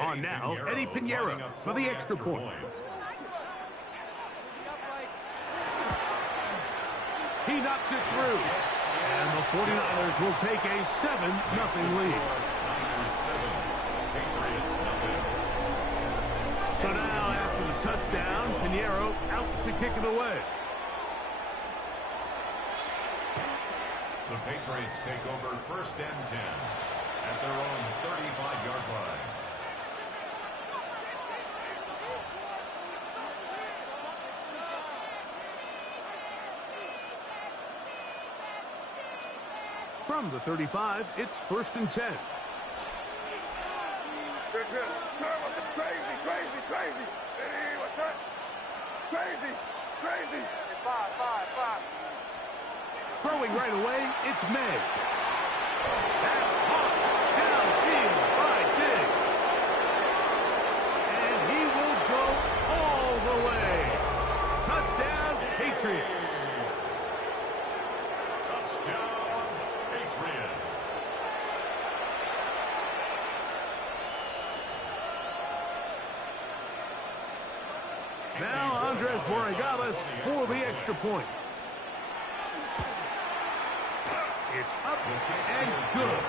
On now, Eddie Pinheiro for the extra point. He knocks it through. And the 49ers will take a 7-0 lead. So now, after the touchdown, Pinheiro out to kick it away. The Patriots take over 1st and 10 at their own 35-yard line. From the 35, it's 1st and 10. Good. Crazy. Hey, what's that? Crazy. Five. Throwing right away, it's May. That's caught downfield by Diggs. And he will go all the way. Touchdown, Patriots. Touchdown, Patriots. Now Andres Borregales for the extra point. It's up and good.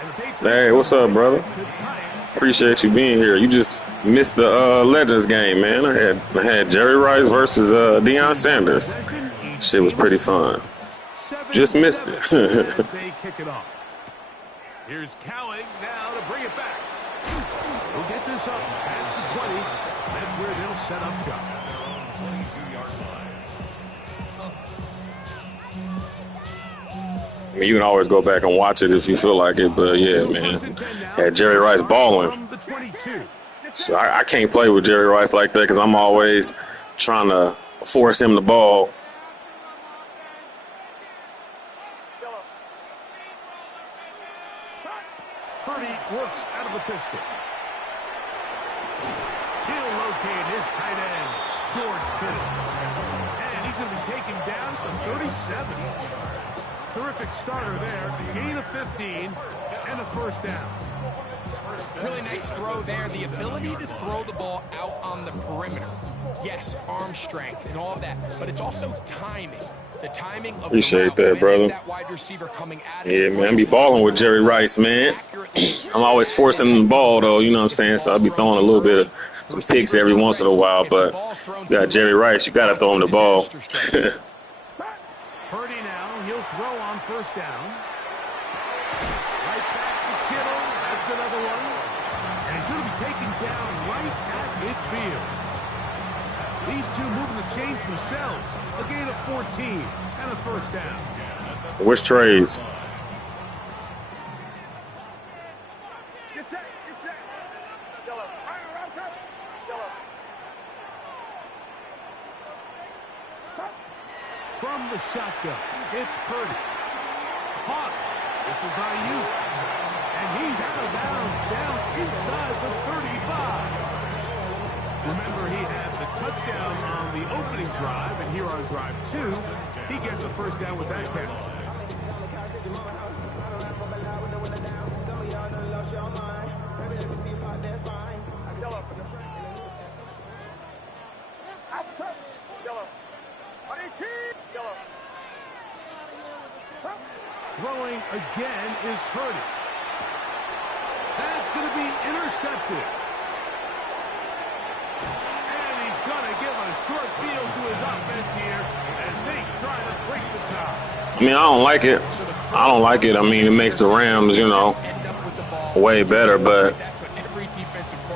And the Patriots, Hey, what's up, brother? Appreciate you being here. You just missed the Legends game, man. I had Jerry Rice versus Deion Sanders. Shit was pretty fun. Just missed it. As they kick it off. Here's Cowing now to bring it back. He'll get this up past the 20. That's where they'll set up shop. 22-yard line. I mean, you can always go back and watch it if you feel like it, but yeah, man. Had Jerry Rice balling. So I can't play with Jerry Rice like that because I'm always trying to force him the ball. Purdy works out of the pistol. He'll locate his tight end, George Kittle. And he's going to be taken down to 37. Terrific starter there. Gain of 15 and a 1st down. Really nice throw there. The ability to throw the ball out on the perimeter. Yes, arm strength and all of that, but it's also timing. The timing of Appreciate that, brother. that wide receiver coming at Yeah, man, I be balling with Jerry Rice, man. I'm always forcing the ball, though, you know what I'm saying? So I'll be throwing a little bit of some picks every once in a while, but you got Jerry Rice, you got to throw him the ball. Purdy throw on first down. Right back to Kittle. That's another one. And he's going to be taken down right at midfield. These two moving the chains themselves. A gain of 14 and a first down. Which trades? Get set. Get set. Yellow. Right set. Yellow. From the shotgun, it's Purdy. Caught. This is Ayuk. And he's out of bounds down inside the 35. Remember, he had the touchdown on the opening drive, and here on drive 2, he gets a first down with that catch. Throwing again is Purdy. That's going to be intercepted. And he's going to give a short field to his offense here as they try to break the tie. I mean, I don't like it. I don't like it. I mean, it makes the Rams, you know, way better. But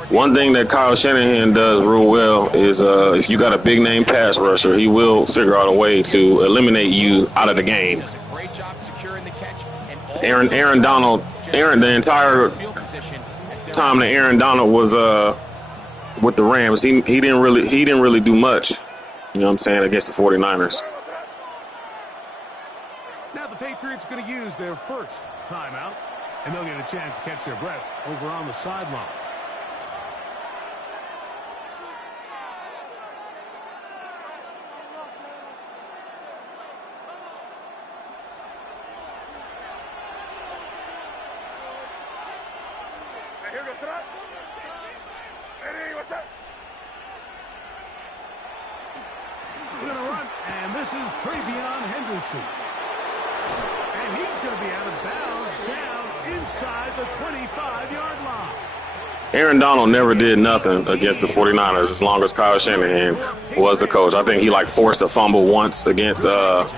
one thing that Kyle Shanahan does real well is if you got a big-name pass rusher, he will figure out a way to eliminate you out of the game. Aaron Donald, the entire time that Aaron Donald was with the Rams, he didn't really do much. You know what I'm saying, against the 49ers. Now the Patriots going to use their first timeout, and they'll get a chance to catch their breath over on the sideline. Going to run, and this is Travion Henderson. And he's going to be out of bounds down inside the 25-yard line. Aaron Donald never did nothing against the 49ers as long as Kyle Shanahan was the coach. I think he forced a fumble once against on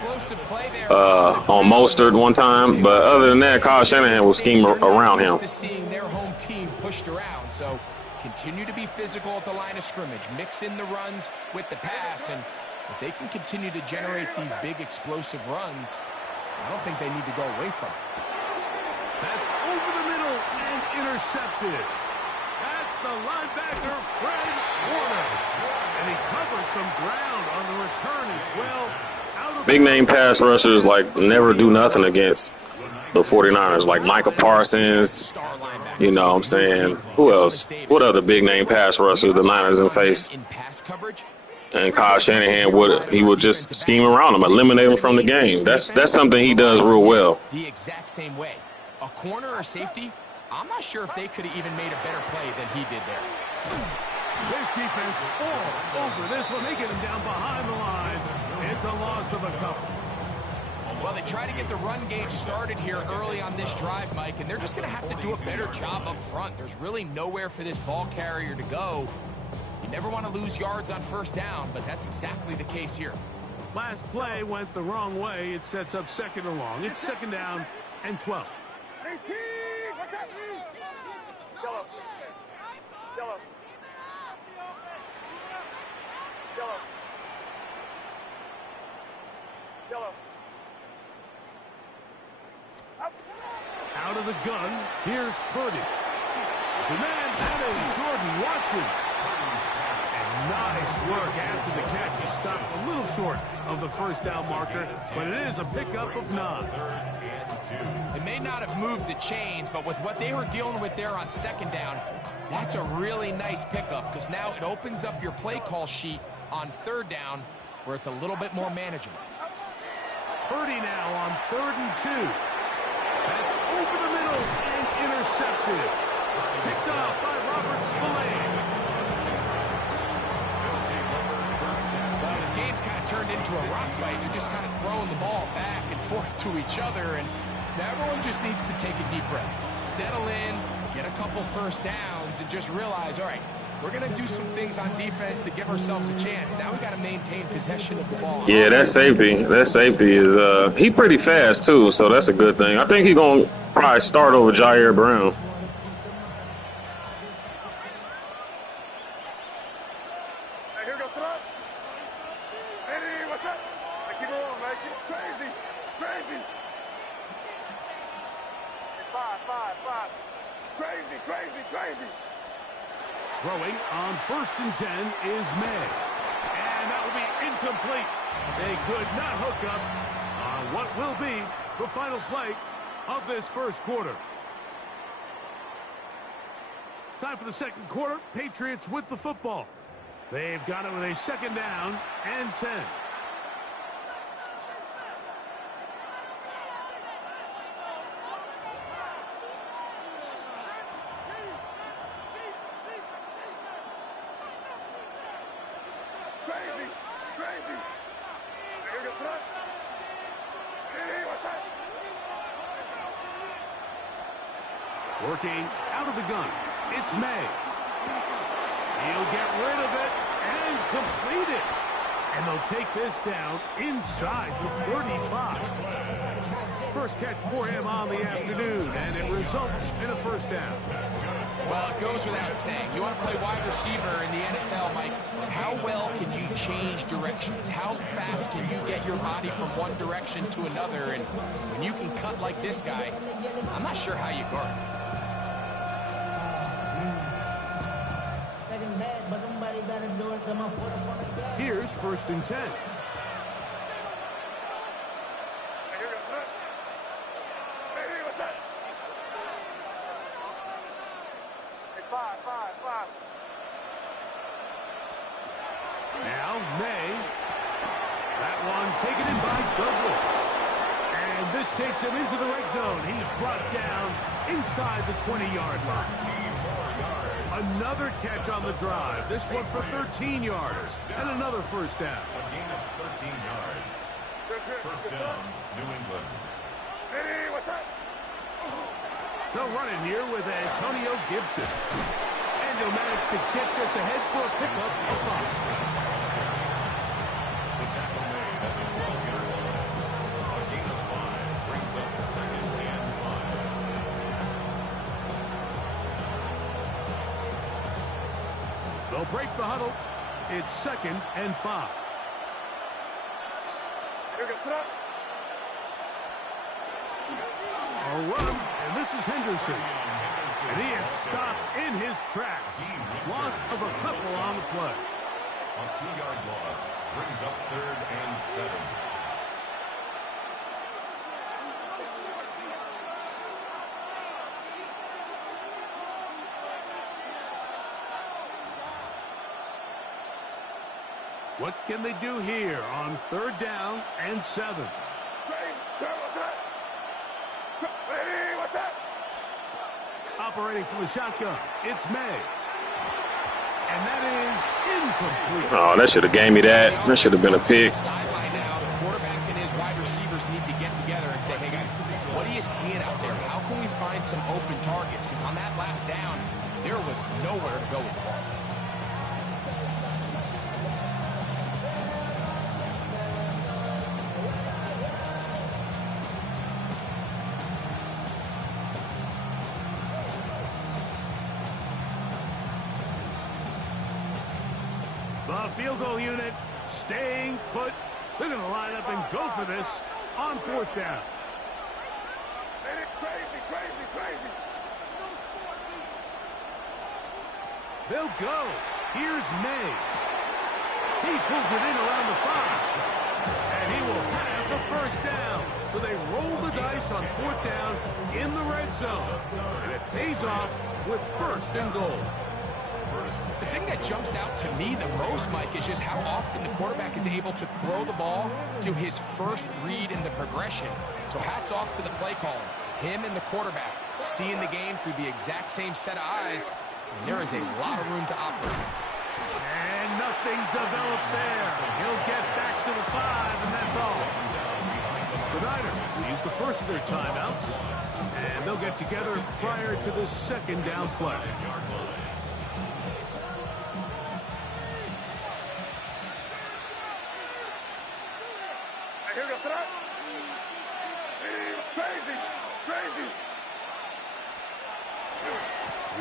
Mostert one time, but other than that, Kyle Shanahan will scheme around him. Seeing their home team pushed around, so continue to be physical at the line of scrimmage, mix in the runs with the pass, and if they can continue to generate these big explosive runs, I don't think they need to go away from it. That's over the middle and intercepted. That's the linebacker, Fred Warner. And he covers some ground on the return as well. Big name pass rushers never do nothing against the 49ers, like Micah Parsons. You know what I'm saying? Who else? What other big name pass rushers the Niners have faced? In pass coverage, And Kyle Shanahan would just scheme around them, eliminate them from the game. That's something he does real well. the exact same way. A corner or safety, I'm not sure if they could have even made a better play than he did there. This defense all over this one. They get him down behind the line. It's a loss of a couple. Well, they try to get the run game started here early on this drive, Mike, and they're just going to have to do a better job up front. There's really nowhere for this ball carrier to go. You never want to lose yards on first down, but that's exactly the case here. Last play went the wrong way. It sets up second and long. It's second down and 12. What's up? Yellow. Yellow. Yellow. Yellow. Out of the gun, here's Purdy. The man, that is Jordan Watkins. And nice work after the catch. He stopped a little short of the first down marker, but it is a pickup of 9. They may not have moved the chains, but with what they were dealing with there on second down, that's a really nice pickup because now it opens up your play call sheet on third down where it's a little bit more manageable. Purdy now on 3rd and 2. That's over the middle and intercepted. Picked off by Robert Spillane. Well, this game's kind of turned into a rock fight. They're just kind of throwing the ball back and forth to each other, and now everyone just needs to take a deep breath, settle in, get a couple first downs, and just realize, all right, we're going to do some things on defense to give ourselves a chance. Now we got to maintain possession of the ball. Yeah, that safety is he pretty fast too, so that's a good thing. I think he's gonna probably start over Jair Brown. Throwing on 1st and 10 is May. And that will be incomplete. They could not hook up on what will be the final play of this first quarter. Time for the second quarter. Patriots with the football. They've got it with a 2nd down and 10. Working out of the gun. It's May. He'll get rid of it and complete it. And they'll take this down inside the 35. First catch for him on the afternoon, and it results in a 1st down. Well, it goes without saying. You want to play wide receiver in the NFL, Mike. How well can you change directions? How fast can you get your body from one direction to another? And when you can cut like this guy, I'm not sure how you guard. Here's 1st and 10. Now May. That one taken in by Douglas. And this takes him into the red zone. He's brought down inside the 20-yard line. Another catch on the drive. This one for 13 yards. And another 1st down. A gain of 13 yards. 1st down, New England. They'll run it here with Antonio Gibson. And he'll manage to get this ahead for a pickup of 5. The tackle made at the 12-yard line. A gain of 5 brings up 2nd and 5. They'll break the huddle. It's 2nd and 5. A run, and this is Henderson. And he is stopped in his tracks. Loss of a couple on the play. A 2-yard loss brings up 3rd and 7. What can they do here on 3rd down and 7? Operating from the shotgun, it's May. And that is incomplete. Oh, that should have gave me that. That should have been a pick. Sideline now, the quarterback and his wide receivers need to get together and say, hey, guys, what are you seeing out there? How can we find some open targets? Because on that last down, there was nowhere to go with the ball. The field goal unit staying put. They're going to line up and go for this on 4th down. They'll go. Here's May. He pulls it in around the 5. And he will have the 1st down. So they roll the dice on 4th down in the red zone. And it pays off with 1st and goal. The thing that jumps out to me the most, Mike, is just how often the quarterback is able to throw the ball to his first read in the progression. So hats off to the play calling. Him and the quarterback seeing the game through the exact same set of eyes. And there is a lot of room to operate. And nothing developed there. He'll get back to the 5, and that's all. The Niners will use the first of their timeouts, and they'll get together prior to the 2nd down play.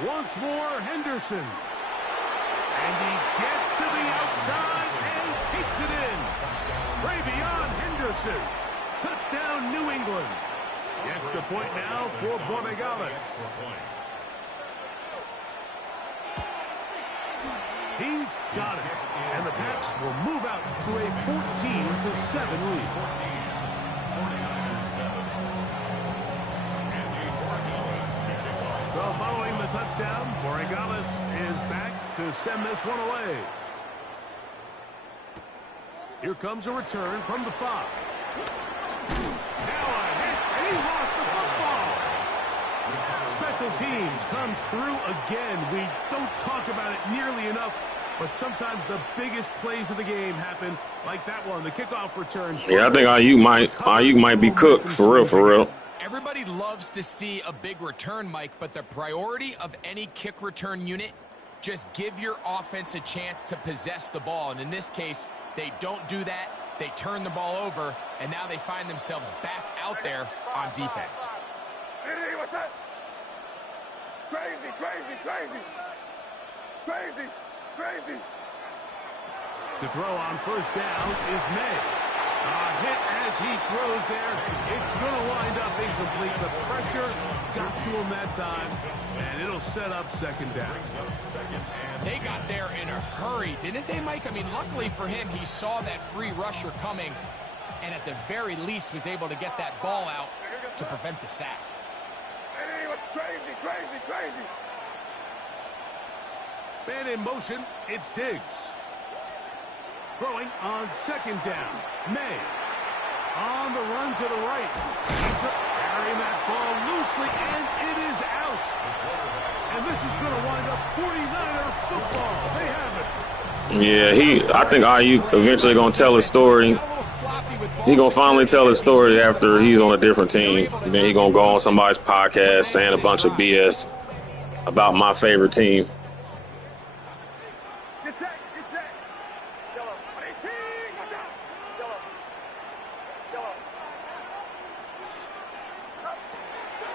Once more, Henderson. And he gets to the outside and takes it in. Ravion Henderson. Touchdown, New England. The extra point now for Borregales. He's got it. And the Pats will move out to a 14-7 lead. So following the touchdown, Borregales is back to send this one away. Here comes a return from the 5. Now a hit, and he lost the football. Special teams comes through again. We don't talk about it nearly enough, but sometimes the biggest plays of the game happen like that one, the kickoff return. Yeah, I think IU might be cooked, for real, for real. Everybody loves to see a big return, Mike, but the priority of any kick return unit, just give your offense a chance to possess the ball. And in this case, they don't do that. They turn the ball over, and now they find themselves back out there on defense. Hey, what's that? Crazy, crazy, crazy. Crazy, crazy. To throw on first down is May. A hit as he throws there. It's going to wind up incomplete. The pressure got to him that time, and it'll set up second down. They got there in a hurry, didn't they, Mike? I mean, luckily for him, he saw that free rusher coming, and at the very least was able to get that ball out to prevent the sack. Hey, what's crazy, crazy, crazy. Man in motion, it's Diggs. Throwing on second down. May. On the run to the right. He's carrying that ball loosely, and it is out. And this is going to wind up 49er football. They have it. Yeah, I think IU eventually going to tell his story. He going to finally tell his story after he's on a different team. And then he going to go on somebody's podcast saying a bunch of BS about my favorite team.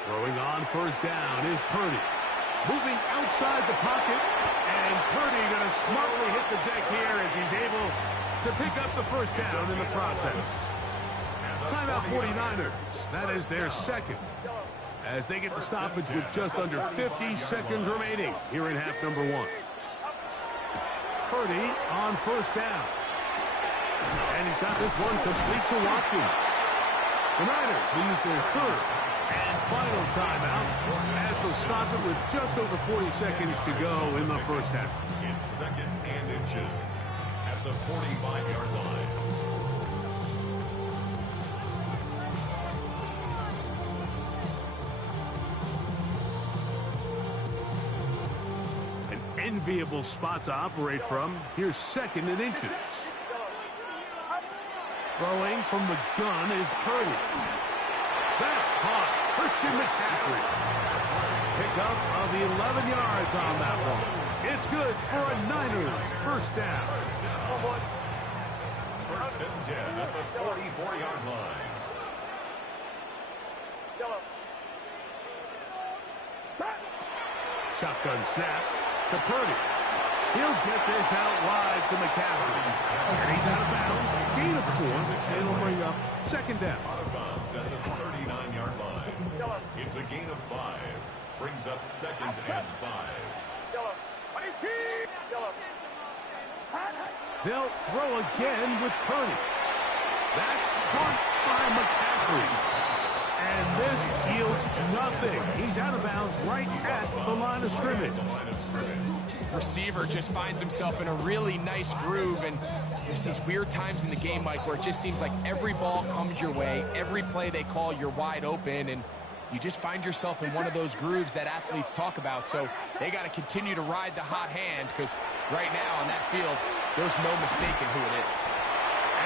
Throwing on first down is Purdy. Moving outside the pocket, and Purdy going to smartly hit the deck here as he's able to pick up the first down in the process. Timeout 49ers. That is their second, as they get the stoppage with just under 50 seconds remaining here in half number 1. Purdy on first down. And he's got this one complete to Watkins. The Niners will use their third and final timeout as they'll stop it with just over 40 seconds to go in the first half. It's second and inches at the 45-yard line. An enviable spot to operate from. Here's second and inches. Throwing from the gun is Purdy. That's caught. Christian McCaffrey. Pickup of 11 yards on that one. It's good for a Niners first down. First and 10 at the 44-yard line. Shotgun snap to Purdy. He'll get this out wide to McCaffrey. And he's out of bounds. Gain of 4. It'll bring up second down. Out of bounds at the 39-yard line. It's a gain of 5. Brings up second and 5. They'll throw again with Purdy. That's caught by McCaffrey. And this yields nothing. He's out of bounds right at the line of scrimmage. Receiver just finds himself in a really nice groove, and there's these weird times in the game, Mike, where it just seems like every ball comes your way, every play they call, you're wide open, and you just find yourself in one of those grooves that athletes talk about. So they got to continue to ride the hot hand, because right now on that field, there's no mistaking who it is.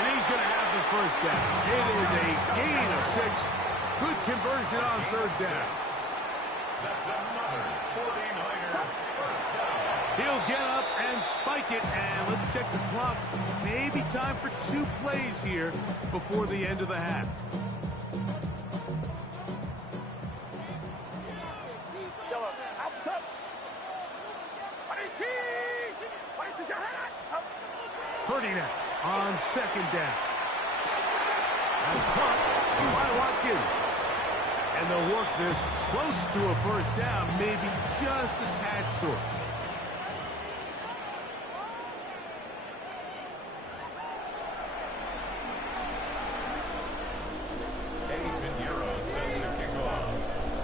And he's going to have the first down. It is a gain of 6. Good conversion on third down. That's another 49er first down. He'll get up and spike it, and let's check the clock. Maybe time for 2 plays here before the end of the half. Ferdinand on second down. That's caught by Watkins. And they'll work this close to a first down, maybe just a tad short.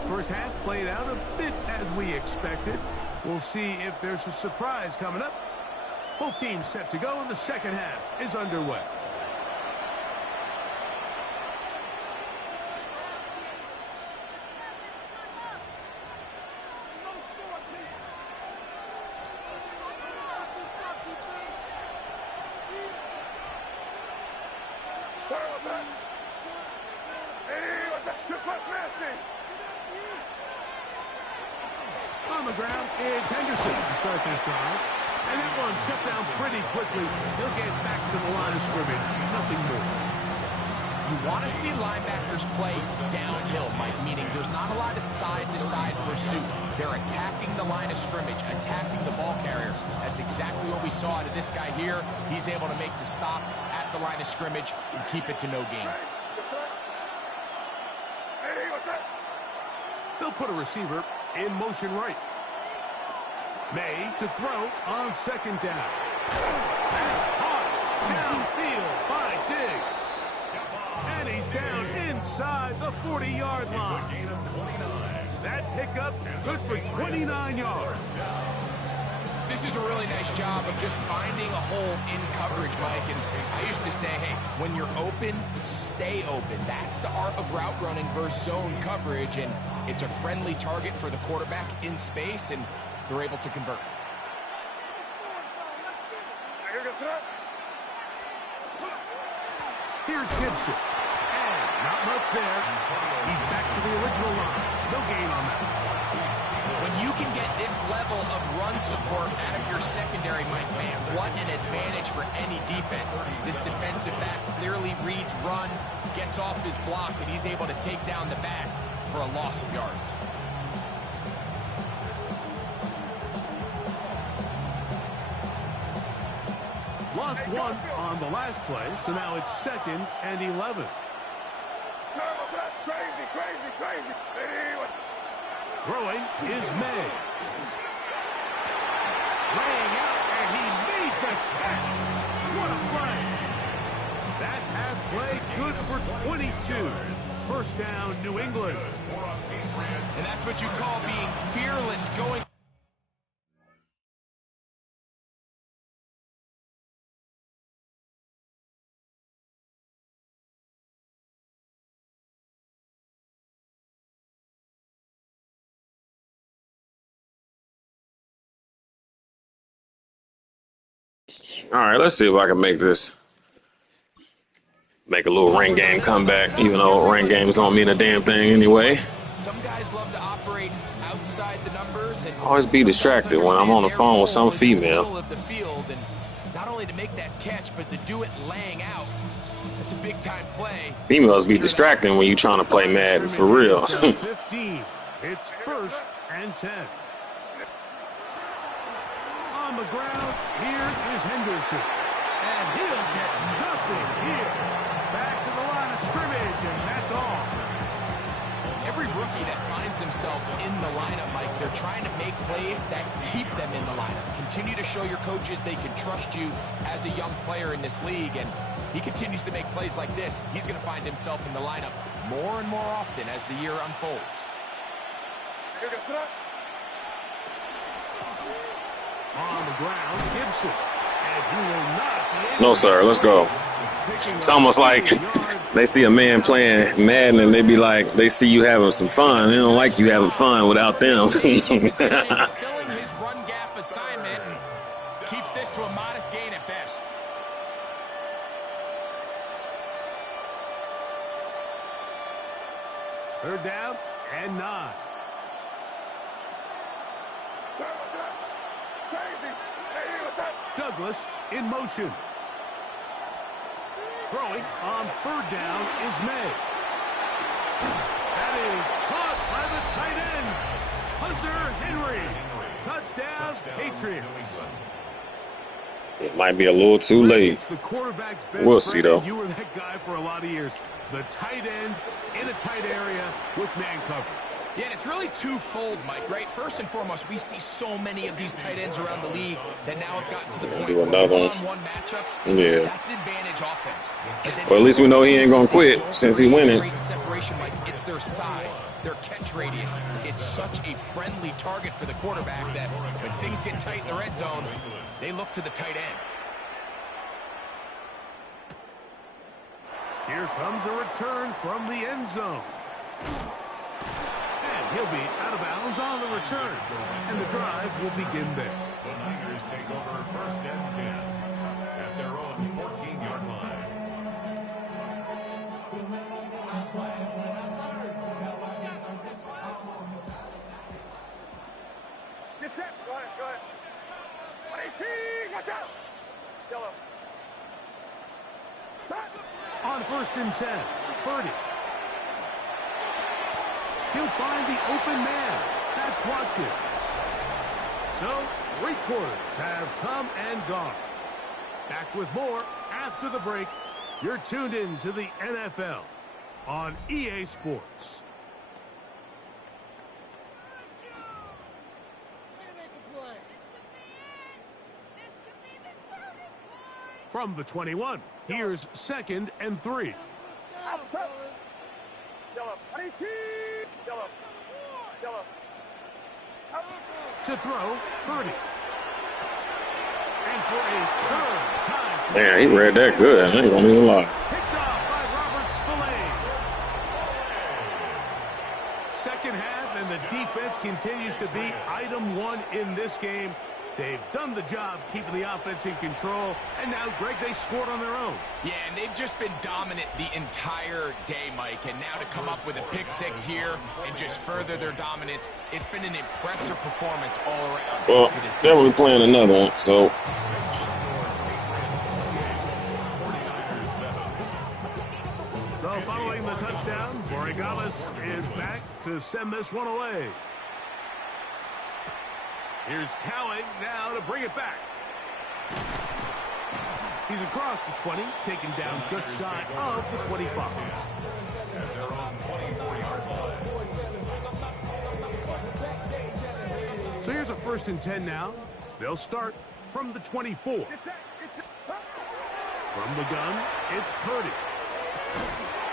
First half played out a bit as we expected. We'll see if there's a surprise coming up. Both teams set to go, and the second half is underway. On the ground, it's Henderson to start this drive. And that one shut down pretty quickly. He'll get back to the line of scrimmage. Nothing more. You want to see linebackers play downhill, Mike, meaning there's not a lot of side-to-side pursuit. They're attacking the line of scrimmage, attacking the ball carrier. That's exactly what we saw out of this guy here. He's able to make the stop at the line of scrimmage and keep it to no gain. They'll put a receiver in motion right. May to throw on second down. That's caught downfield by Diggs. And he's down inside the 40-yard line. That pickup good for 29 yards. This is a really nice job of just finding a hole in coverage, Mike. And I used to say, hey, when you're open, stay open. That's the art of route running versus zone coverage. And it's a friendly target for the quarterback in space, and they're able to convert. Here's Gibson. And not much there. He's back to the original line. No gain on that. When you can get this level of run support out of your secondary, Mike, man, what an advantage for any defense. This defensive back clearly reads run, gets off his block, and he's able to take down the back for a loss of yards. Lost one on the last play, so now it's 2nd and 11. Throwing is May. Laying out, and he made the catch. What a play. That pass play good for 22. First down, New England. And that's what you call being fearless going. All right, let's see if I can make a little ring game comeback, even though ring games don't mean a damn thing anyway. Some guys love to operate outside the numbers and Always be distracted when I'm on the phone with some female. of the field, and not only to make that catch, but to do it laying out. That's a big time play. Females be distracting when you're trying to play Madden, for real. 15. It's 1st and 10. On the ground, here is Henderson. And he'll get nothing here. Back to the line of scrimmage, and that's all. Every rookie that finds themselves in the lineup, Mike, they're trying to make plays that keep them in the lineup. Continue to show your coaches they can trust you as a young player in this league, and he continues to make plays like this. He's going to find himself in the lineup more and more often as the year unfolds. On the ground, Gibson. And he will not be able No, sir, let's go. It's almost like they see a man playing Madden and they be like, they see you having some fun. They don't like you having fun without them. Filling his run gap assignment and keeps this to a modest gain at best. Third down and 9. Douglas in motion. Throwing on third down is May. That is caught by the tight end, Hunter Henry. Touchdown, Patriots. It might be a little too late. The quarterback's best We'll see, though. You were that guy for a lot of years. The tight end in a tight area with man coverage. Yeah, and it's really twofold, Mike, right? First and foremost, we see so many of these tight ends around the league that now have gotten to the point Do where another one. one-on-one matchups, Yeah. that's advantage offense. Well, at least we know he ain't gonna quit since he winning. Great separation, Mike. It's their size, their catch radius. It's such a friendly target for the quarterback that when things get tight in the red zone, they look to the tight end. Here comes a return from the end zone. And he'll be out of bounds on the return. And the drive will begin there. The Niners take over first and 10 at their own 14-yard line. Get set. Go ahead. 118. Watch out. Yellow. On first and 10, Purdy. He'll find the open man. That's Watkins. So, 3 quarters have come and gone. Back with more after the break. You're tuned in to the NFL on EA Sports. From the 21, here's 2nd and 3. Yellow. 118. Yellow. To throw, Purdy. And for a third time. Man, he read that good. I ain't gonna even lie. Picked off by Robert Spillane. Second half, and the defense continues to be item 1 in this game. They've done the job keeping the offense in control, and now, Greg, they scored on their own. Yeah, and they've just been dominant the entire day, Mike. And now to come up with a pick 6 here and just further their dominance, it's been an impressive performance all around. Well, for this then we're playing another one, so. So following the touchdown, Borregales is back to send this one away. Here's Cowing now to bring it back. He's across the 20, taken down just shy of the 25. At their own 24-yard line. So here's a 1st and 10 now. They'll start from the 24. From the gun, it's Purdy.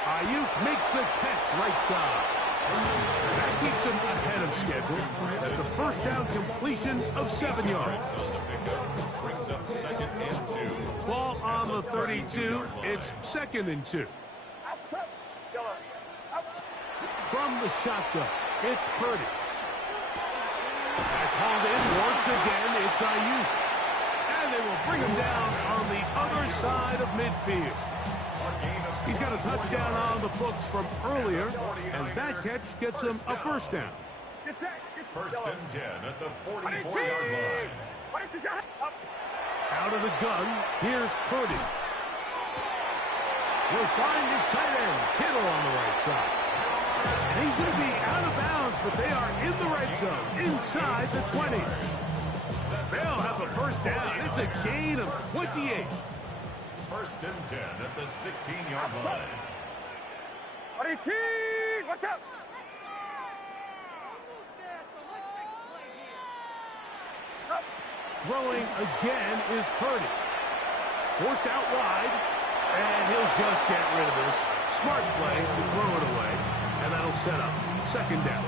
Ayuk makes the catch right side. That keeps him ahead of schedule. That's a first down completion of 7 yards. Brings up 2nd and 2. Ball on the 32. It's 2nd and 2. From the shotgun, it's Purdy. That's hauled in once again. It's Ayuk. And they will bring him down on the other side of midfield. He's got a touchdown on the books from earlier, and that catch gets him a first down. First and 10 at the 44-yard line. Out of the gun, here's Purdy. He'll find his tight end, Kittle, on the right side. And he's going to be out of bounds, but they are in the red zone, inside the 20. They'll have the first down. It's a gain of 28. First and 10 at the 16-yard line. Watch out. Throwing again is Purdy. Forced out wide, and he'll just get rid of this. Smart play to throw it away, and that'll set up 2nd down.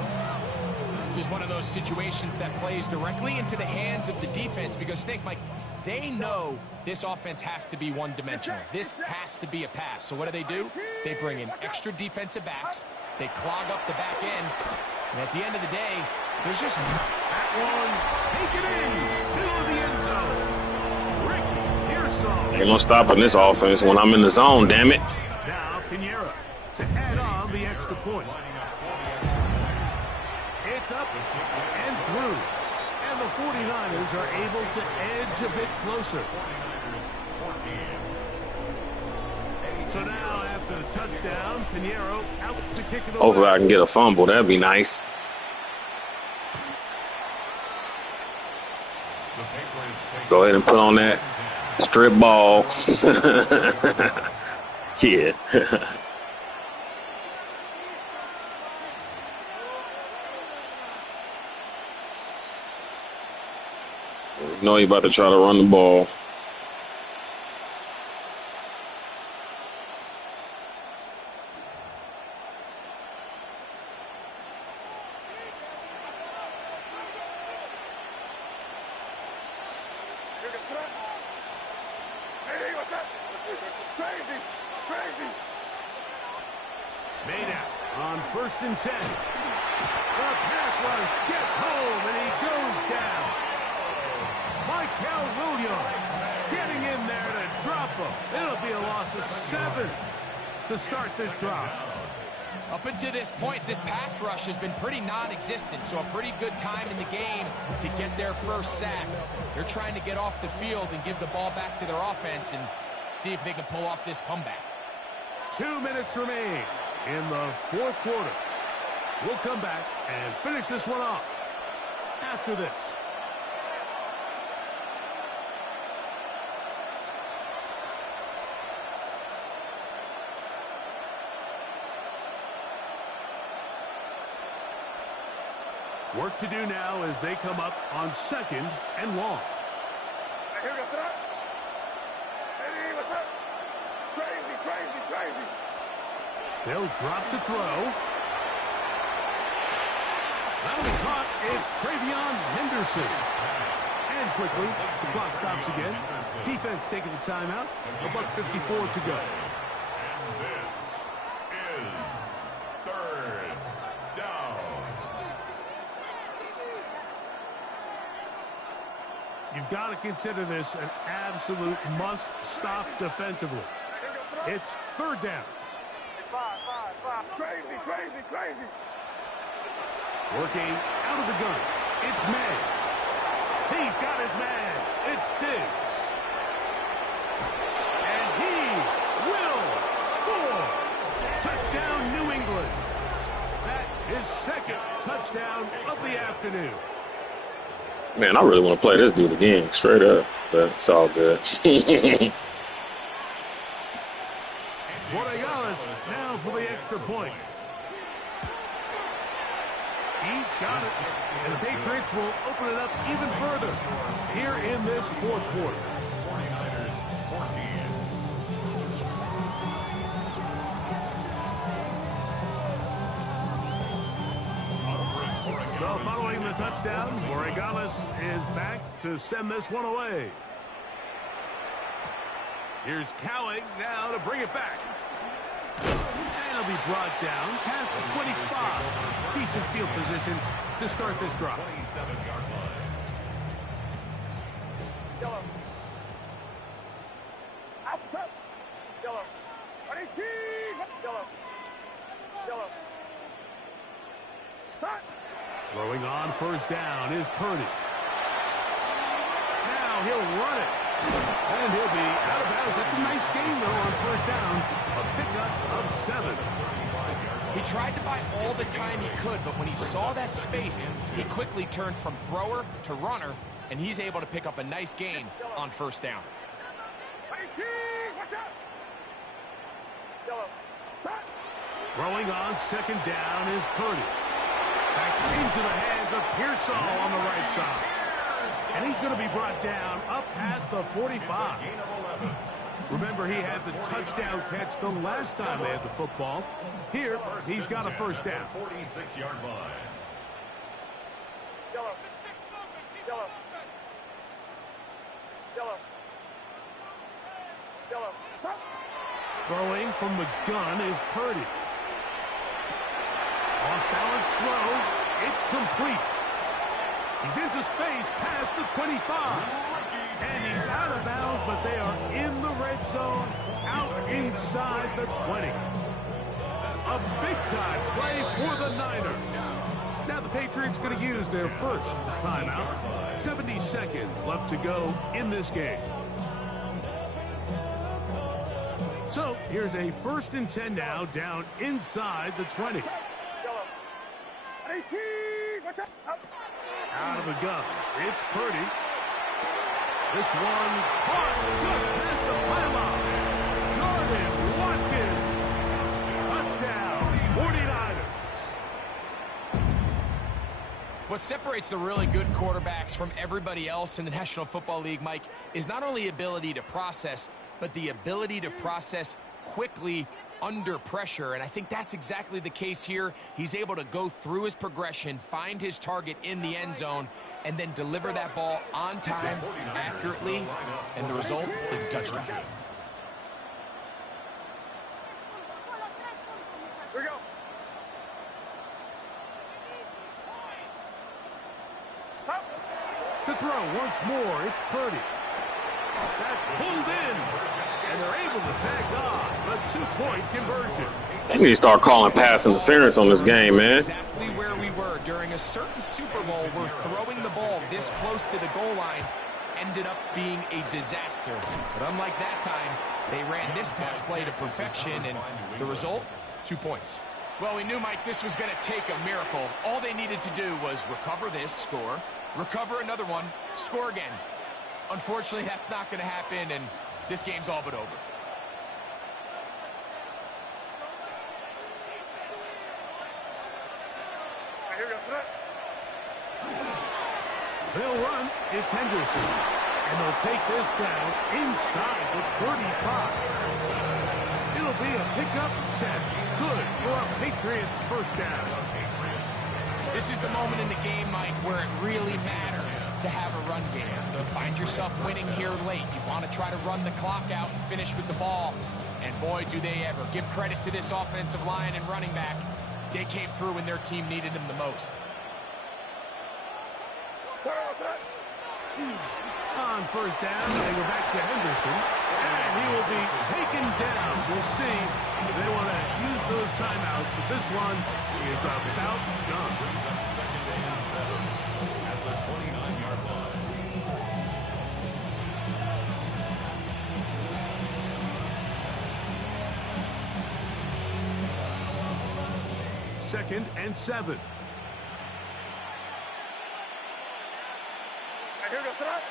This is one of those situations that plays directly into the hands of the defense because, think, Mike, they know this offense has to be one-dimensional. This has to be a pass. So what do? They bring in extra defensive backs. They clog up the back end. And at the end of the day, there's just... That one, take it in, middle of the end zone. Ricky Pearsall. Ain't no stopping this offense when I'm in the zone, damn it. Now Pinheiro to add on the extra point. It's up and through. And the 49ers are able to edge a bit closer. 49ers 14. So now, after the touchdown, Pinheiro out to kick it away. Hopefully I can get a fumble. That'd be nice. The Patriots take Go ahead and put on that strip ball. Yeah. You know you about to try to run the ball. Made out on 1st and 10. The pass rush gets home, and he goes down. Michael Williams getting in there to drop him. It'll be a loss of 7 to start this drive. Up until this point, this pass rush has been pretty non-existent, so a pretty good time in the game to get their first sack. They're trying to get off the field and give the ball back to their offense and see if they can pull off this comeback. 2 minutes remain in the 4th quarter. We'll come back and finish this one off after this. Work to do now as they come up on 2nd and long. Here goes up. Hey, what's up? Crazy, crazy, crazy. They'll drop to throw. That'll be caught. It's Travion Henderson. And quickly, the clock stops again. Defense taking the timeout. $1:54 to go. And this is 3rd down. You've got to consider this an absolute must-stop defensively. It's 3rd down. Five. Crazy, crazy, crazy. Working out of the gun. It's May. He's got his man. It's Diggs. And he will score. Touchdown, New England. That is 2nd touchdown of the afternoon. Man, I really want to play this dude again, straight up. But it's all good. Borregales now for the extra point. He's got it. And the Patriots will open it up even further here in this 4th quarter. 49ers 14. So following the touchdown, Borregales is back to send this one away. Here's Cowing now to bring it back. And he'll be brought down past the 25. Decent field position to start this drive. 27-yard line. Yellow. Outside. Yellow. 18. Yellow. Yellow. Start. Throwing on 1st down is Purdy. Now he'll run it. And he'll be out of bounds. That's a nice gain, though, on 1st down. A pickup of 7. He tried to buy all the time he could, but when he saw that space, he quickly turned from thrower to runner, and he's able to pick up a nice gain on 1st down. 18. Watch out. Yellow. Start. Throwing on 2nd down is Purdy. Back into the hands of Pearsall on the right side. And he's going to be brought down up past the 45. Remember, he had the touchdown catch the last time they had the football. Here, he's got a 1st down. 46-yard line. Yellow. Yellow. Yellow. Yellow. Stop. Throwing from the gun is Purdy. Off-balance throw. It's complete. He's into space past the 25. And he's out of bounds, but they are in the red zone, out inside the 20. A big-time play for the Niners. Now the Patriots going to use their first timeout. 70 seconds left to go in this game. So here's a 1st and 10 now, down inside the 20. Out of the gun, it's Purdy. This one caught just past the pylon. Jordan Watkins. Touchdown, 49ers. What separates the really good quarterbacks from everybody else in the National Football League, Mike, is not only ability to process, but the ability to process quickly under pressure. And I think that's exactly the case here. He's able to go through his progression, find his target in the end zone, and then deliver that ball on time, accurately, and the result is a touchdown. Here we go. Stop. To throw once more, it's Purdy. That's pulled in, and they're able to tag on the 2-point conversion. They need to start calling pass interference on this game, man. Exactly where we were during a certain Super Bowl where throwing the ball this close to the goal line ended up being a disaster. But unlike that time, they ran this pass play to perfection, and the result, 2 points. Well, we knew, Mike, this was going to take a miracle. All they needed to do was recover this, score, recover another one, score again. Unfortunately, that's not going to happen, and this game's all but over. Here we go, set up. They'll run. It's Henderson. And they'll take this down inside the 35. It'll be a pickup 10. Good for a Patriots first down. This is the moment in the game, Mike, where it really matters to have a run game. You find yourself winning here late. You want to try to run the clock out and finish with the ball. And boy, do they ever. Give credit to this offensive line and running back. They came through when their team needed them the most. On first down, they go back to Henderson. And he will be taken down. We'll see if they want to use those timeouts. But this one is about done. Brings up 2nd and 7 at the 29-yard line. 2nd and 7. Here we go, set up.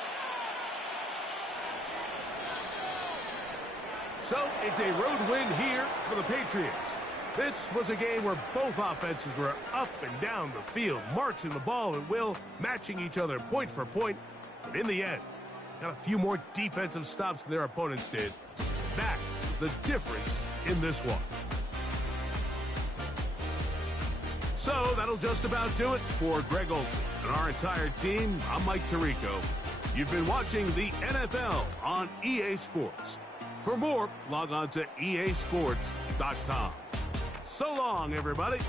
So it's a road win here for the Patriots. This was a game where both offenses were up and down the field, marching the ball at will, matching each other point for point. But in the end, got a few more defensive stops than their opponents did. That is the difference in this one. So that'll just about do it for Greg Olsen and our entire team. I'm Mike Tirico. You've been watching the NFL on EA Sports. For more, log on to easports.com. So long, everybody.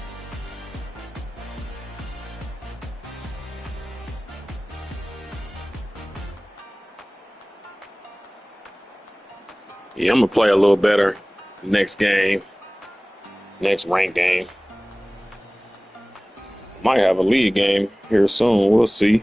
Yeah, I'm going to play a little better next game, next ranked game. Might have a league game here soon. We'll see.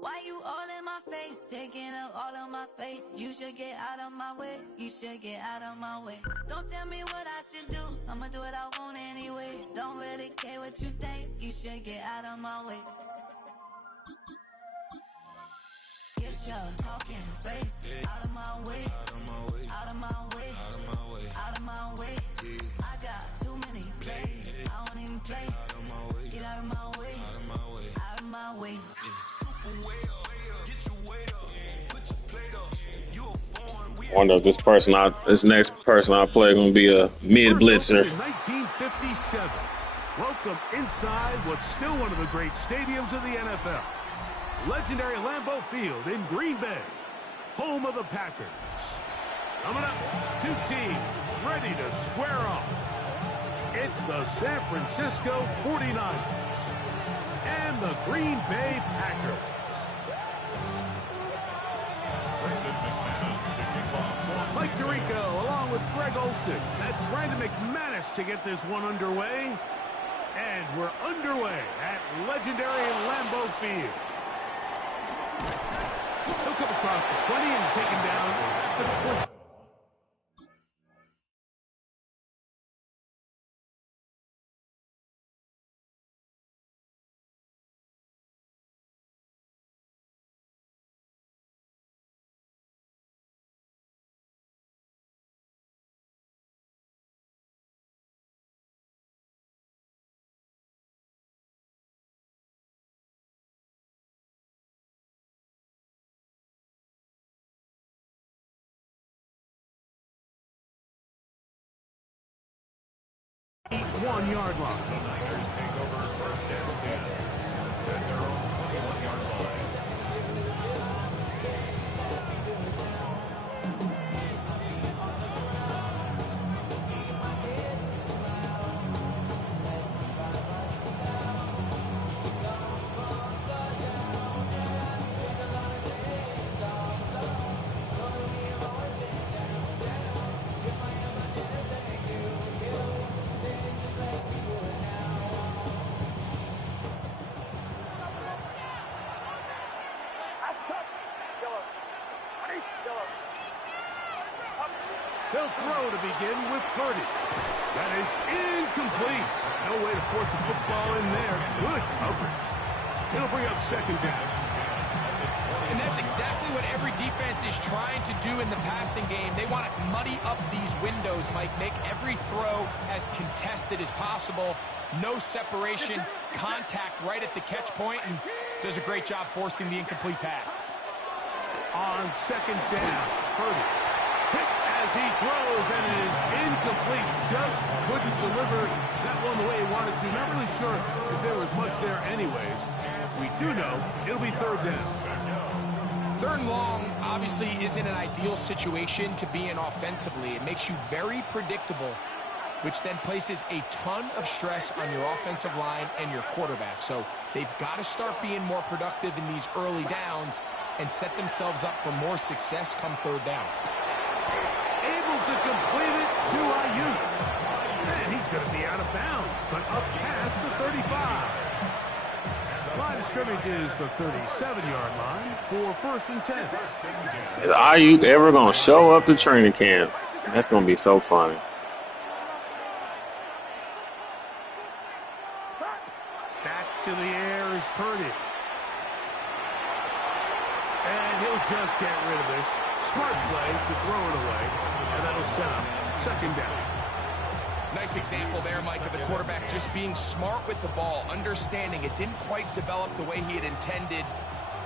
Why you all in my face, taking up all of my space? You should get out of my way. You should get out of my way. Don't tell me what I should do. I'ma do what I want anyway. Don't really care what you think. You should get out of my way. Get your talking face out of my way. Out of my way. Out of my way. Out of my way. Out of my way. I got too many plays. I don't even play. Out of my way. Get out of my way. Out of my way. Out of my way. Wonder if this next person I play gonna be a mid blitzer. 1957. Welcome inside what's still one of the great stadiums of the NFL. Legendary Lambeau Field in Green Bay, home of the Packers. Coming up, two teams ready to square off. It's the San Francisco 49ers and the Green Bay Packers. Mike Tirico, along with with Greg Olson. That's Brandon McManus to get this one underway. And we're underway at legendary Lambeau Field. He'll come across the 20 and take him down at the 20. One-yard line. The Niners take over first and 10 at their own 21-yard line. He'll throw to begin with Purdy. That is incomplete. No way to force the football in there. Good coverage. It'll bring up second down. And that's exactly what every defense is trying to do in the passing game. They want to muddy up these windows, Mike. Make every throw as contested as possible. No separation, contact right at the catch point, and does a great job forcing the incomplete pass. On second down, Purdy. Hit as he throws, and it is incomplete. Just couldn't deliver that one the way he wanted to. Not really sure if there was much there anyways. We do know it'll be third down. Third and long obviously isn't an ideal situation to be in offensively. It makes you very predictable, which then places a ton of stress on your offensive line and your quarterback. So they've got to start being more productive in these early downs and set themselves up for more success come third down. Able to complete it to Ayuk. And he's going to be out of bounds, but up past the 35. Line of scrimmage is the 37-yard line for first and 10. Is Ayuk ever going to show up to training camp? That's going to be so funny. Back to the air is Purdy. And he'll just get rid of this. Smart play to throw it away. And that'll set up second down. Nice example there, Mike, of the quarterback just being smart with the ball, understanding it didn't quite develop the way he had intended.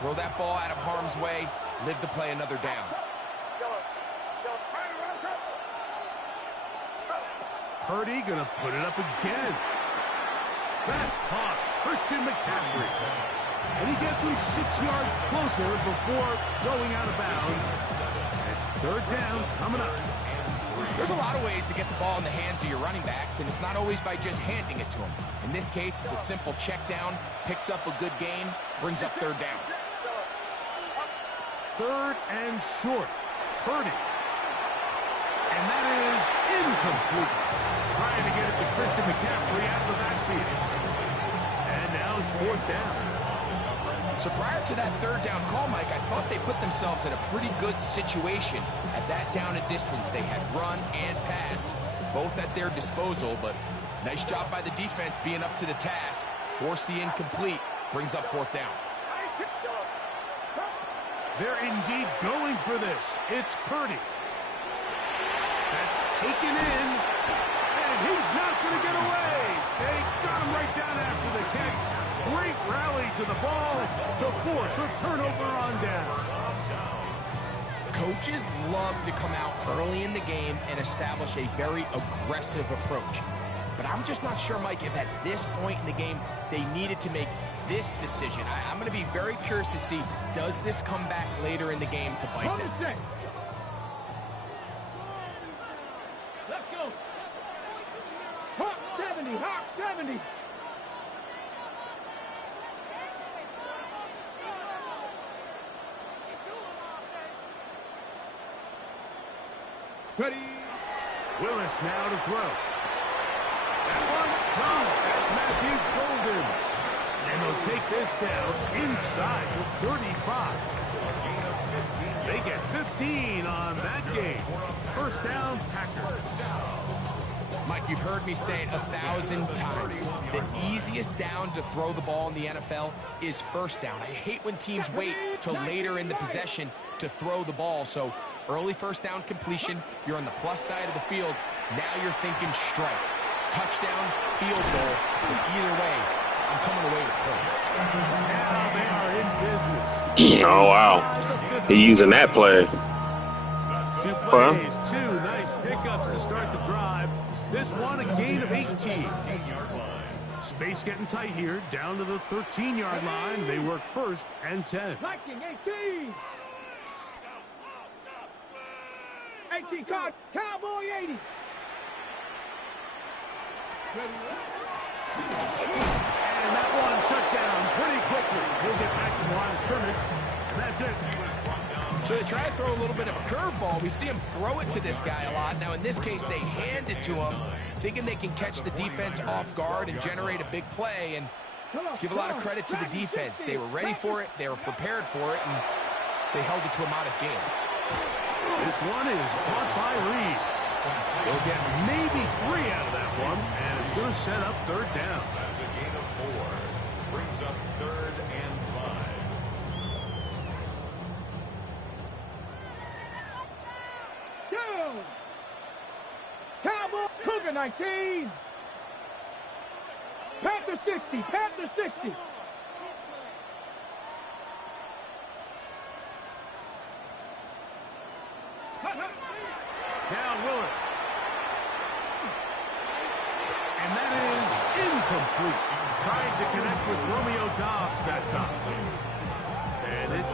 Throw that ball out of harm's way, live to play another down. Purdy gonna put it up again. That's caught. Christian McCaffrey. And he gets him 6 yards closer before going out of bounds. It's third down coming up. There's a lot of ways to get the ball in the hands of your running backs, and it's not always by just handing it to them. In this case, it's a simple check down, picks up a good gain, brings up third down. Third and short. Purdy. And that is incomplete. Trying to get it to Christian McCaffrey out of the backfield. And now it's fourth down. So prior to that third down call, Mike, I thought they put themselves in a pretty good situation at that down and distance. They had run and pass, both at their disposal, but nice job by the defense being up to the task. Force the incomplete, brings up fourth down. They're indeed going for this. It's Purdy. That's taken in, and he's not going to get away. They got him right down after the catch. Great rally to the ball to force a turnover on down. Coaches love to come out early in the game and establish a very aggressive approach. But I'm just not sure, Mike, if at this point in the game they needed to make this decision. I'm going to be very curious to see, does this come back later in the game to bite them? Let's go. Hawk 70, Hawk 70. Ready. Willis now to throw. That one, caught. That's Matthew Golden. And they'll take this down inside the 35. They get 15 on that game. First down, Packers. Mike, you've heard me say it 1,000 times. The easiest down to throw the ball in the NFL is first down. I hate when teams wait till later in the possession to throw the ball. So early first down completion, you're on the plus side of the field. Now you're thinking strike. Touchdown, field goal. But either way, I'm coming away with points. Now they are in business. Oh, wow. He using that play. Two plays, two nice pickups to start the drive. This one a gain of 18. Space getting tight here, down to the 13-yard line. They work first and 10. 18. 18 card, Cowboy 80. And that one shut down pretty quickly. He'll get back to the line of scrimmage, and that's it. So they try to throw a little bit of a curveball. We see him throw it to this guy a lot. Now, in this case, they hand it to him, thinking they can catch the defense off guard and generate a big play. And let's give a lot of credit to the defense. They were ready for it, they were prepared for it, and they held it to a modest game. This one is caught by Reed. They'll get maybe 3 out of that one, and it's going to set up third down. That's a gain of 4. Brings up 3rd and 5. Cowboy Cougar 19. Panther 60. Panther 60. Now Willis. And that is incomplete. Trying to connect with Romeo Dobbs that time.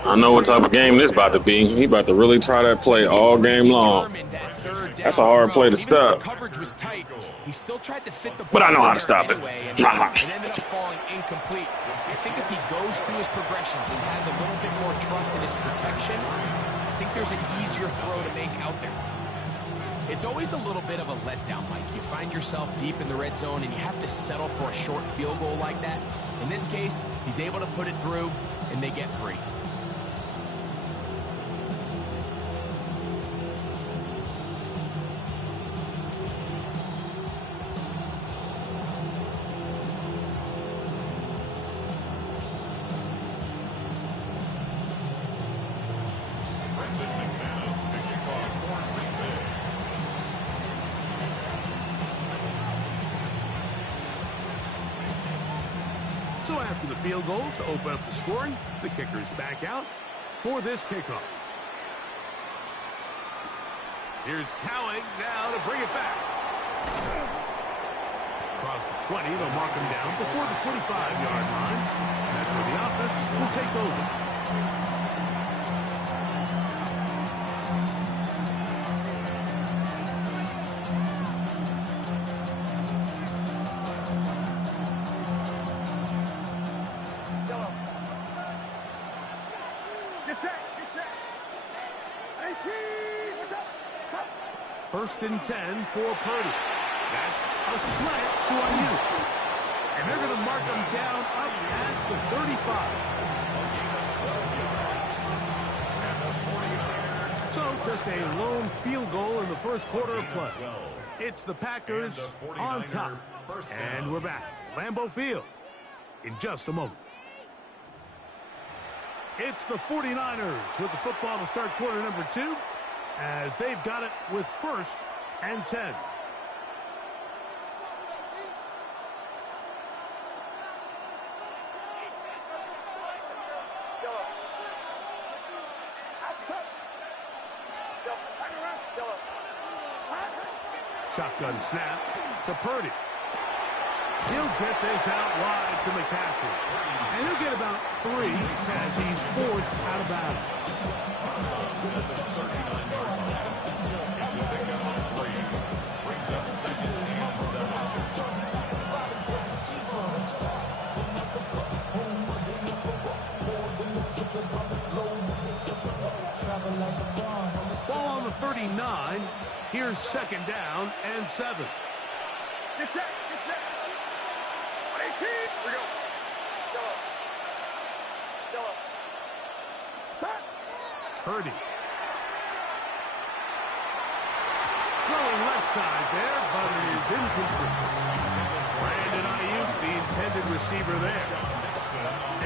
I know what type of game this about to be. He about to really try that play all game long. That's a hard play to stop. He still tried to fit the But I know how to stop it. It ended up falling incomplete. I think if he goes through his progressions and has a little bit more trust in his protection, I think there's an easier throw to make out there. It's always a little bit of a letdown, Mike. You find yourself deep in the red zone and you have to settle for a short field goal like that. In this case, he's able to put it through and they get 3. So after the field goal to open up the scoring, the kicker's back out for this kickoff. Here's Cowing now to bring it back. Across the 20, they'll mark him down before the 25-yard line. That's where the offense will take over. First and 10 for Purdy. That's a slant to Ayuk. And they're going to mark him down up past the 35. So just a lone field goal in the first quarter of play. It's the Packers on top. And we're back. Lambeau Field in just a moment. It's the 49ers with the football to start quarter number 2. As they've got it with first and 10. Shotgun snap to Purdy. He'll get this out wide to McCaffrey. And he'll get about 3 as he's forced out of bounds. Ball on the 39. Here's 2nd down and 7. Get set. Get set. 118. Here we go. Yellow. Stop. Purdy. Throwing left side there, but it is incomplete. Brandon Ayuk, the intended receiver there.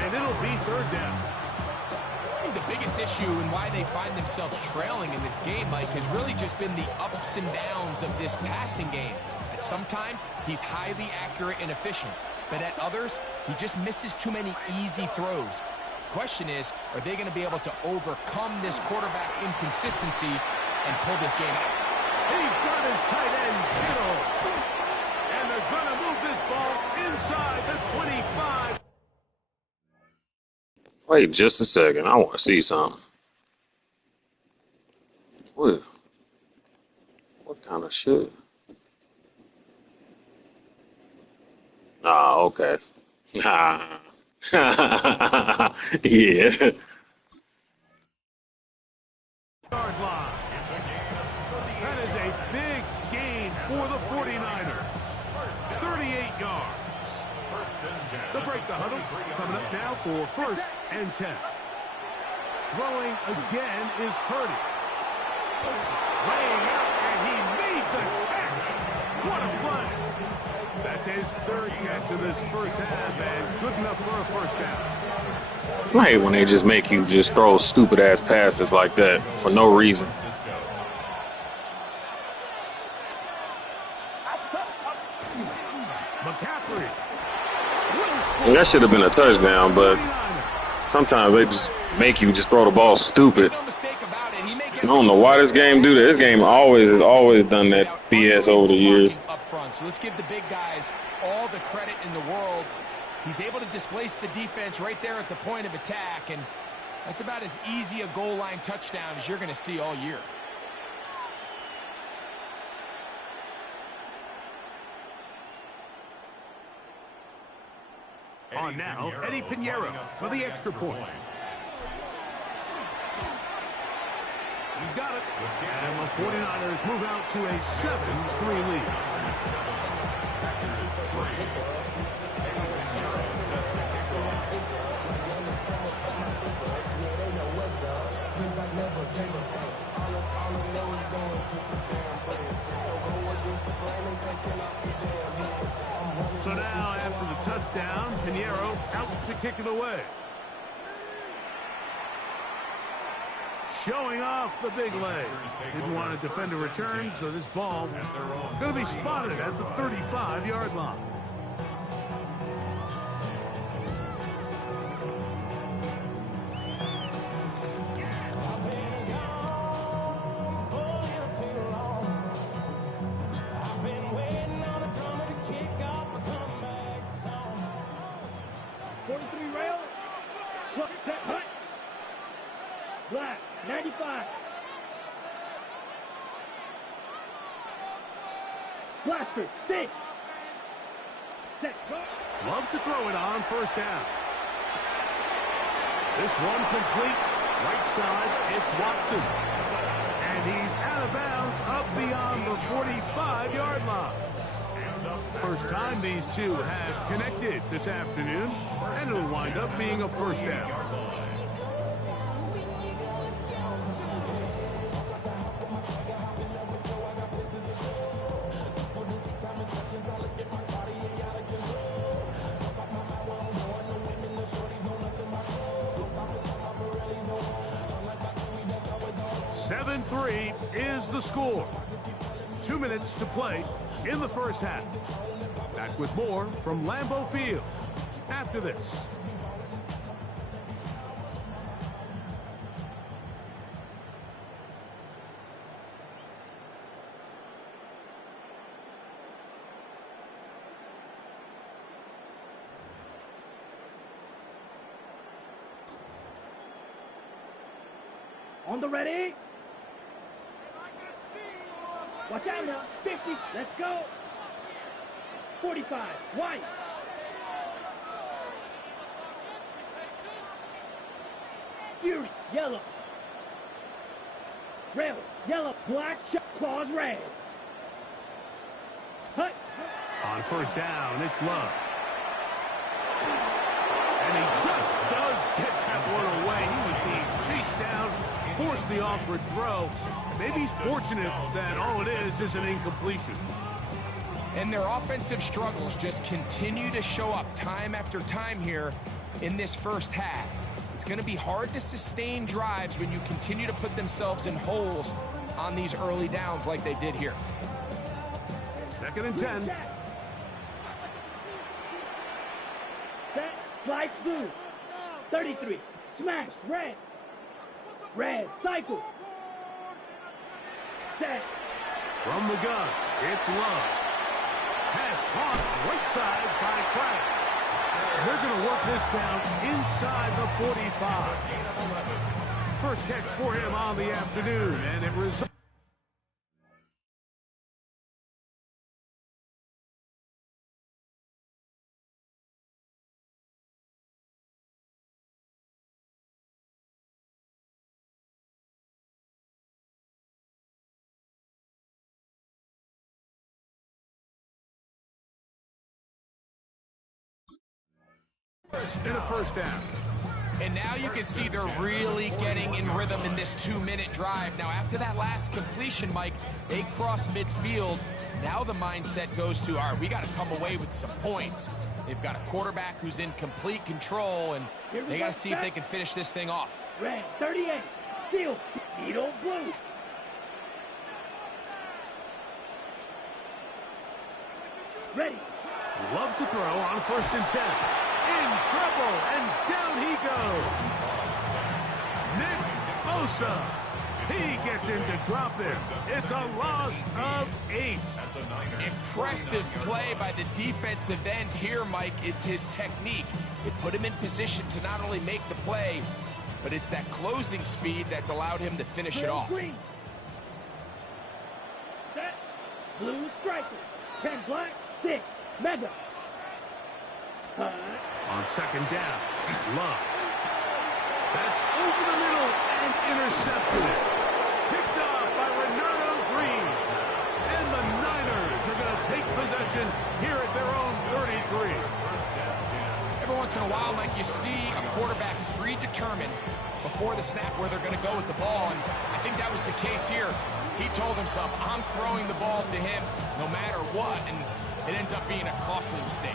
And it'll be 3rd down. I think the biggest issue and why they find themselves trailing in this game, Mike, has really just been the ups and downs of this passing game. At sometimes, he's highly accurate and efficient, but at others, he just misses too many easy throws. Question is, are they going to be able to overcome this quarterback inconsistency and pull this game out? He's got his tight end killed. And they're going to move this ball inside the 25. Wait just a second. I want to see something. What kind of shit? Ah, okay. Ah. Yeah. Yard line. That is a big gain for the 49ers. 38 yards. They'll break the huddle. Coming up now for 1st and 10. Throwing again is Purdy. Laying out, and he made the catch. What a play. That's his 3rd catch of this first half, and good enough for a 1st down. I hate when they just make you just throw stupid-ass passes like that for no reason. McCaffrey. That should have been a touchdown, but sometimes they just make you just throw the ball stupid. No mistake about it. He may get I don't know why this game do that. This game has always done that BS over the years. up front. So let's give the big guys all the credit in the world. He's able to displace the defense right there at the point of attack, and that's about as easy a goal line touchdown as you're going to see all year. On now, Eddie Pinheiro for the extra point. He's got it. And the 49ers move out to a 7-3 lead. So now, after the touchdown, Pinheiro out to kick it away. Showing off the big leg. Didn't want to defend a return, so this ball going to be spotted at the 35-yard line. Black, 95. Blaster, 6. Set. Love to throw it on 1st down. This one complete. Right side, it's Watson. And he's out of bounds up beyond the 45-yard line. First time these two have connected this afternoon, and it'll wind up being a 1st down. Is the score. 2 minutes to play in the first half. Back with more from Lambeau Field after this. On the ready. Watch out now. 50. Let's go. 45. White. Fury. Yellow. Rebel. Yellow, black, claws red. Hut. On first down, it's Love. And he just does get that one away. He was being chased down, forced the awkward throw. Maybe he's fortunate that all it is an incompletion. And their offensive struggles just continue to show up time after time here in this first half. It's going to be hard to sustain drives when you continue to put themselves in holes on these early downs like they did here. 2nd and 10. Set, slice, blue. 33. Smash, red. Red, cycle. Set. From the gun, it's Love. Pass caught right side by Kraft. They're going to work this down inside the 45. First catch for him on the afternoon, and it results. In a first down. And now you can see they're really getting in rhythm in this 2-minute drive. Now, after that last completion, Mike, they cross midfield. Now the mindset goes to, all right, we got to come away with some points. They've got a quarterback who's in complete control, and they got to see if they can finish this thing off. Red, 38. Steel, needle, blue. Ready. Love to throw on 1st and 10. In trouble, and down he goes. Nick Bosa. He gets into drop it. It's a loss of 8. Impressive play by the defensive end here, Mike. It's his technique. It put him in position to not only make the play, but it's that closing speed that's allowed him to finish it off. Green. Set. Blue striker. 10 black, 6. Mega. On 2nd down, Love. That's over the middle and intercepted. Picked off by Renato Green. And the Niners are going to take possession here at their own 33. Every once in a while, Mike, you see a quarterback predetermined before the snap where they're going to go with the ball, and I think that was the case here. He told himself, I'm throwing the ball to him no matter what, and it ends up being a costly mistake.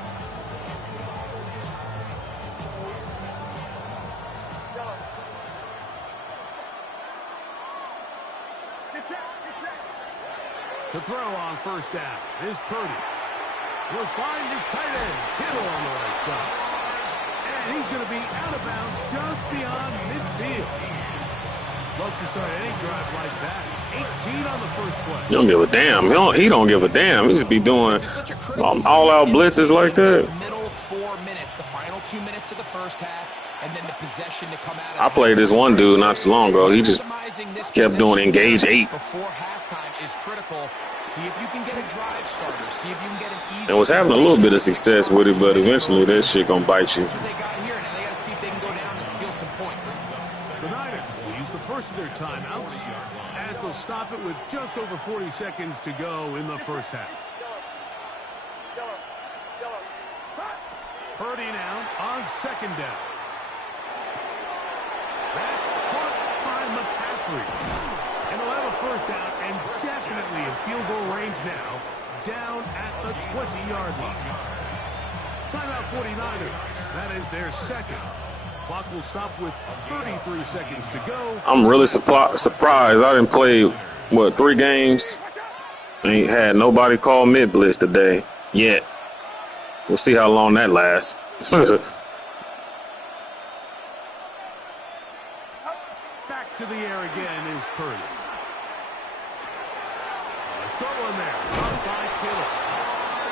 To throw on first down is Purdy. He'll find his tight end, Kittle, on the right side. And he's going to be out of bounds just beyond midfield. Love to start any drive like that. 18 on the first play. You don't give a damn. He don't give a damn. He just be doing all-out blitzes like that. Middle 4 minutes, the final 2 minutes of the first half, and then the possession to come out of I played this one dude not too long ago. He just kept doing engage 8. Before halftime is critical. See if you can get a drive starter. See if you can get an easy. And was having a little bit of success with it, but eventually that shit gonna bite you. That's what they got here. Now they got to see if they can go down and steal some points. The Niners will use the first of their timeouts as they'll stop it with just over 40 seconds to go in the first half. Purdy now on 2nd down. That's caught by McCaffrey. And they'll have a first down and definitely in field goal range now, down at the 20-yard line. Timeout 49ers. That is their second. Clock will stop with 33 seconds to go. I'm really surprised. I didn't play, 3 games? Ain't had nobody call mid-blitz today yet. We'll see how long that lasts. Back to the air again is Purdy. A short one there, up by Kittle.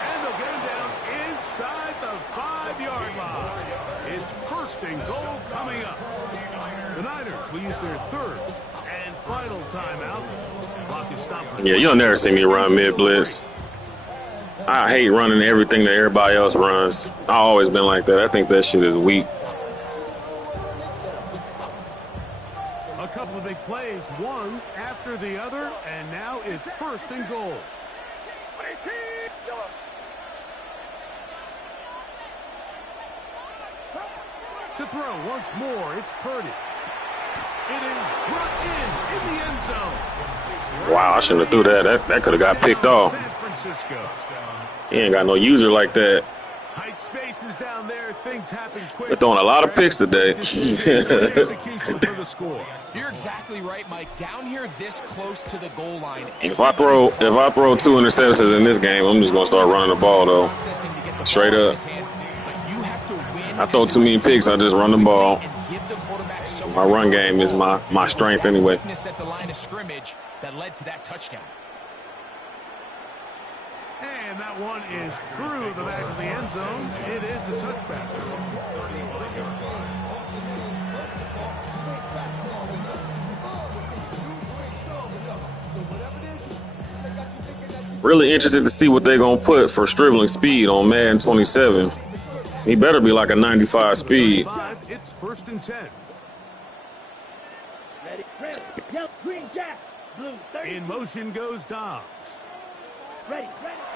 And they'll get him down inside the 5-yard line. It's 1st and goal coming up. The Niners will use their 3rd and final timeout. Clock is stopped. Yeah, you'll never see me run mid-blitz. I hate running everything that everybody else runs. I've always been like that. I think that shit is weak. A couple of big plays, one after after the other, and now it's first and goal. To throw once more, it's Purdy. It is brought in the end zone. Wow, I shouldn't have threw that. That could have got picked off. San Francisco. He ain't got no user like that. Tight spaces down there. Things happen quick. They're throwing a lot of picks today. Execution for the score. You're exactly right, Mike. Down here this close to the goal line. If I throw 2 interceptions in this game, I'm just gonna start running the ball though. Straight up. I throw too many picks, I just run the ball. My run game is my strength anyway. At the line of scrimmage that led to that touchdown. And that one is through the back of the end zone. It is a touchback. Really interested to see what they're going to put for dribbling speed on Madden 27. He better be like a 95 speed. It's first and 10. In motion goes Dobbs.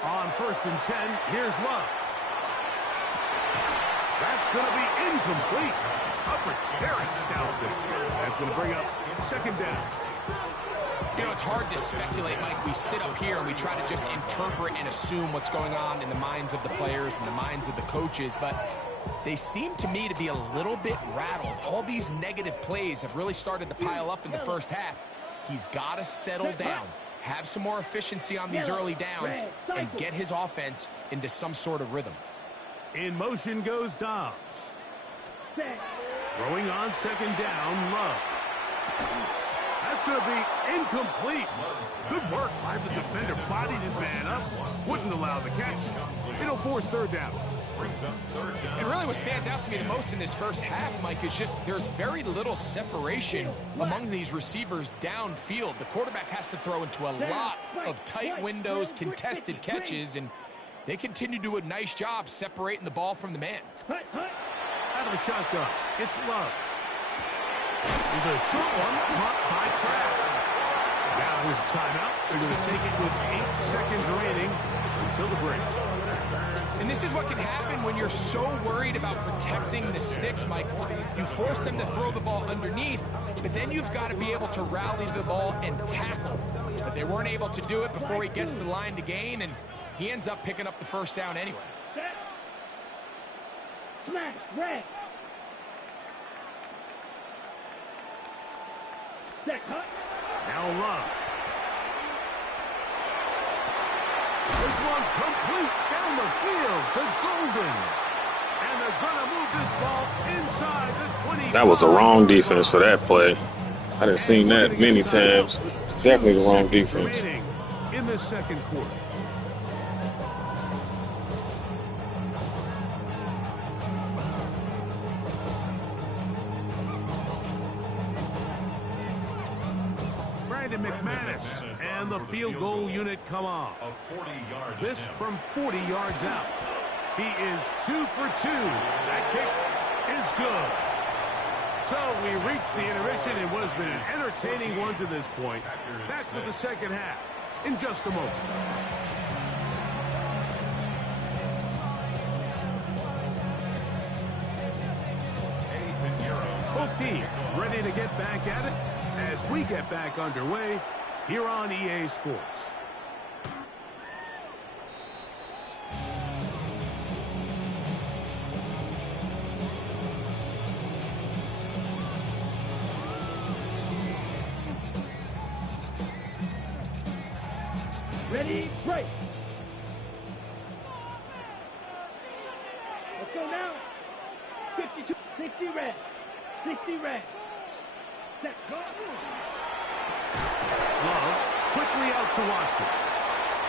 On first and 10, here's Love. That's going to be incomplete. Coverage very stout. That's going to bring up second down. You know, it's hard to speculate, Mike. We sit up here and we try to just interpret and assume what's going on in the minds of the players and the minds of the coaches, but they seem to me to be a little bit rattled. All these negative plays have really started to pile up in the first half. He's got to settle down, have some more efficiency on these early downs, and get his offense into some sort of rhythm. In motion goes Dobbs. Throwing on second down, Love. That's going to be incomplete. Good work by the defender. Bodied his man up. Wouldn't allow the catch. It'll force third down. And really what stands out to me the most in this first half, Mike, is just there's very little separation among these receivers downfield. The quarterback has to throw into a lot of tight windows, contested catches, and they continue to do a nice job separating the ball from the man. Out of the shotgun, it's Love. There's a short one caught by Kraft. Now here's a timeout. They're going to take it with 8 seconds remaining until the break. And this is what can happen when you're so worried about protecting the sticks, Mike. You force them to throw the ball underneath, but then you've got to be able to rally the ball and tackle. But they weren't able to do it before he gets to the line to gain, and he ends up picking up the first down anyway. Smash, red. Set cut. Now Love. This one complete down the field to Golden. And they're going to move this ball inside the 20. That was a wrong defense for that play. I done seen that many times. Definitely the wrong defense. In the second quarter. McManus and the field goal unit come off. This from 40 yards out. He is 2 for 2. That kick is good. So we reach the intermission in what has been an entertaining one to this point. Back to the second half in just a moment. Both teams ready to get back at it as we get back underway here on EA Sports. Ready, break. Let's go now. 52, 60 red. 60 red. Set, go. Love quickly out to Watson.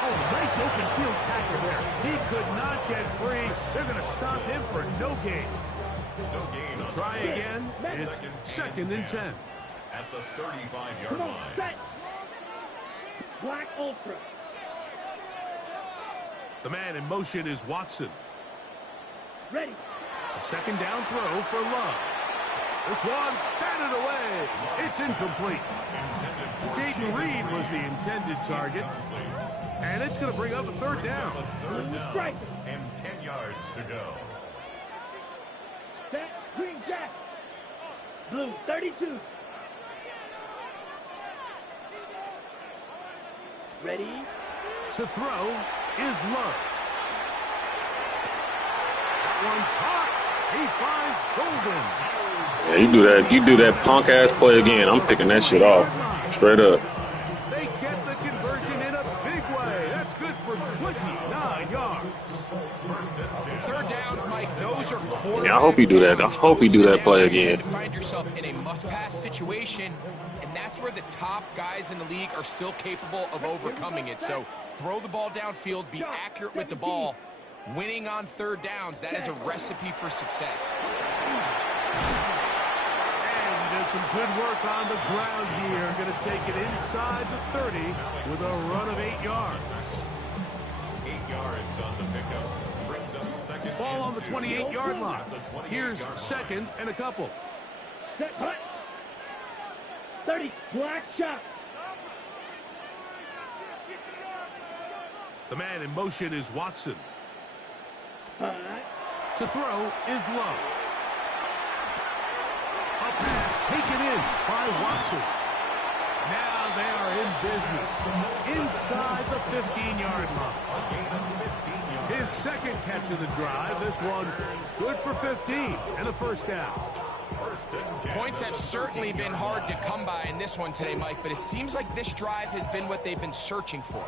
Oh, nice open field tackle there. He could not get free. They're going to stop him for no gain. No gain. We'll try again. It's second and 10. At the 35-yard Come on, line. set. Black Ultra. The man in motion is Watson. Ready. A second down throw for Love. This one batted away. It's incomplete. Jaden Reed was the intended target. And it's going to bring up a third down. Right. And 10 yards to go. Set, green jack. Blue 32. Ready? To throw is Love. That one caught. He finds Golden. Yeah, you do that punk ass play again. I'm picking that shit off. Straight up. They get the conversion in a big way. That's good for 29 yards. Third downs, Mike, those are quarterback. Yeah, I hope you do that. I hope you do that play again. To find yourself in a must-pass situation, and that's where the top guys in the league are still capable of overcoming it. So throw the ball downfield, be accurate with the ball. Winning on third downs, that is a recipe for success. And he does some good work on the ground here. Going to take it inside the 30 with a run of 8 yards. 8 yards on the pickup. Brings up second. Ball on the 28-yard line. Here's second and a couple. Set, hut. 30, black shot. The man in motion is Watson. Hut. To throw is Love. A pass taken in by Watson. Now they are in business. Inside the 15-yard line. His second catch of the drive. This one good for 15 and a first down. Points have certainly been hard to come by in this one today, Mike, but it seems like this drive has been what they've been searching for.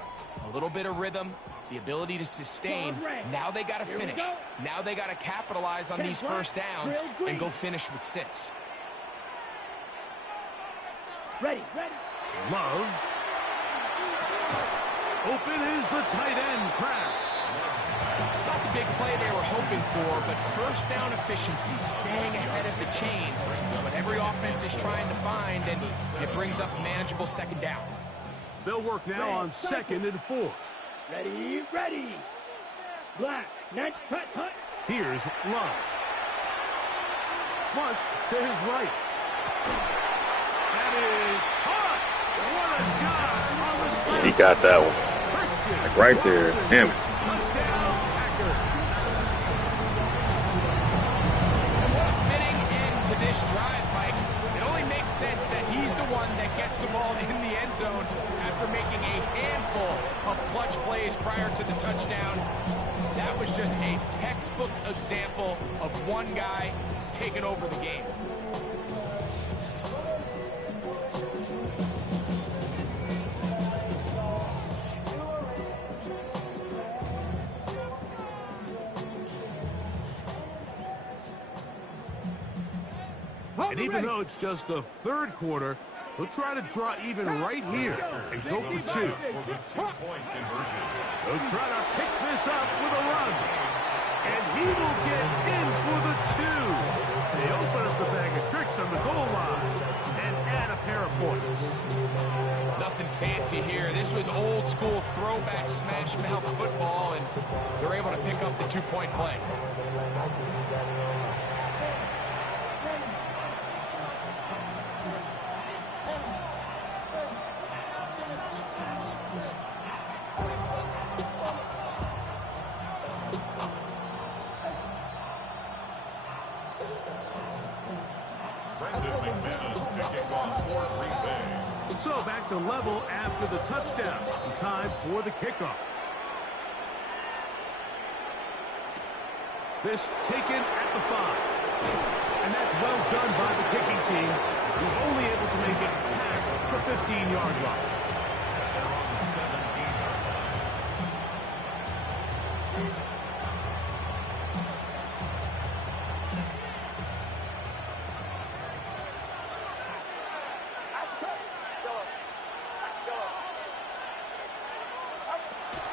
A little bit of rhythm, the ability to sustain. Now they got to finish. Now they got to capitalize on these first downs and go finish with 6. Ready, ready. Love. Open is the tight end, Kraft. It's not the big play they were hoping for, but first down efficiency, staying ahead of the chains, is what every offense is trying to find, and it brings up a manageable second down. They'll work now on 2nd and 4. Ready, ready. Black, nice cut, hut. Here's Love. Flush to his right. That is hot. What a shot on the slant. He got that one. Like right there. Him. Touchdown, Packers. What a fitting end to this drive, Mike. It only makes sense that he's the one that gets the ball in the end zone after making a handful of clutch plays prior to the touchdown. That was just a textbook example of one guy taking over the game. And even though it's just the third quarter, he'll try to draw even right here and go for 2. For the 2-point conversion. He'll try to pick this up with a run. And he will get in for the 2. They open up the bag of tricks on the goal line and add a pair of points. Nothing fancy here. This was old school throwback smash mouth football, and they're able to pick up the 2-point play. So back to level after the touchdown. Time for the kickoff. This taken at the 5. And that's well done by the kicking team, who's only able to make it past the 15-yard line.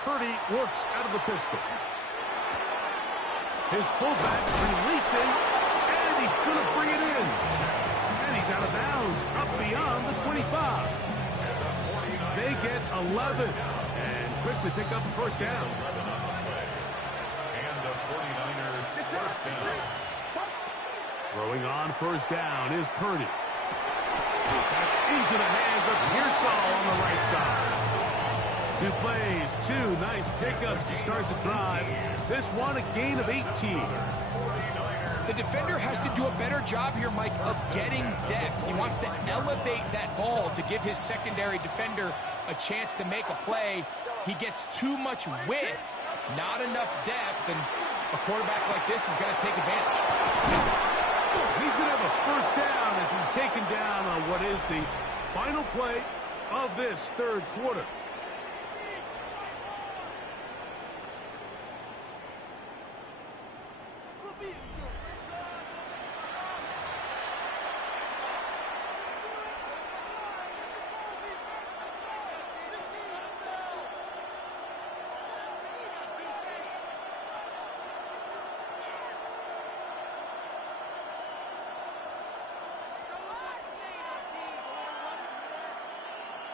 Purdy works out of the pistol. His fullback releasing, and he's going to bring it in. And he's out of bounds, up beyond the 25. They get 11, and quickly pick up the first down. And the 49er first down. Throwing on first down is Purdy. That's into the hands of Pearsall on the right side. 2 plays, 2 nice pickups to start the drive. This one a gain of 18. The defender has to do a better job here, Mike, of getting depth. He wants to elevate that ball to give his secondary defender a chance to make a play. He gets too much width, not enough depth, and a quarterback like this is going to take advantage. He's going to have a first down as he's taken down on what is the final play of this third quarter.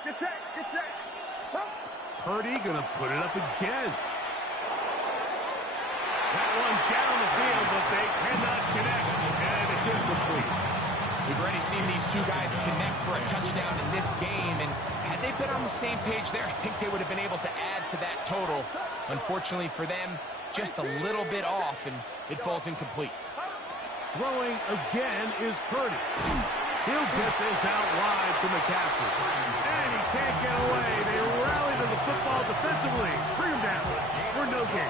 Get set, get set. Purdy going to put it up again. That one down the field, but they cannot connect, and it's incomplete. We've already seen these 2 guys connect for a touchdown in this game, and had they been on the same page there, I think they would have been able to add to that total. Unfortunately for them, just a little bit off, and it falls incomplete. Throwing again is Purdy. He'll tip this out wide to McCaffrey. And he can't get away. They rally to the football defensively. Bring him down for no gain.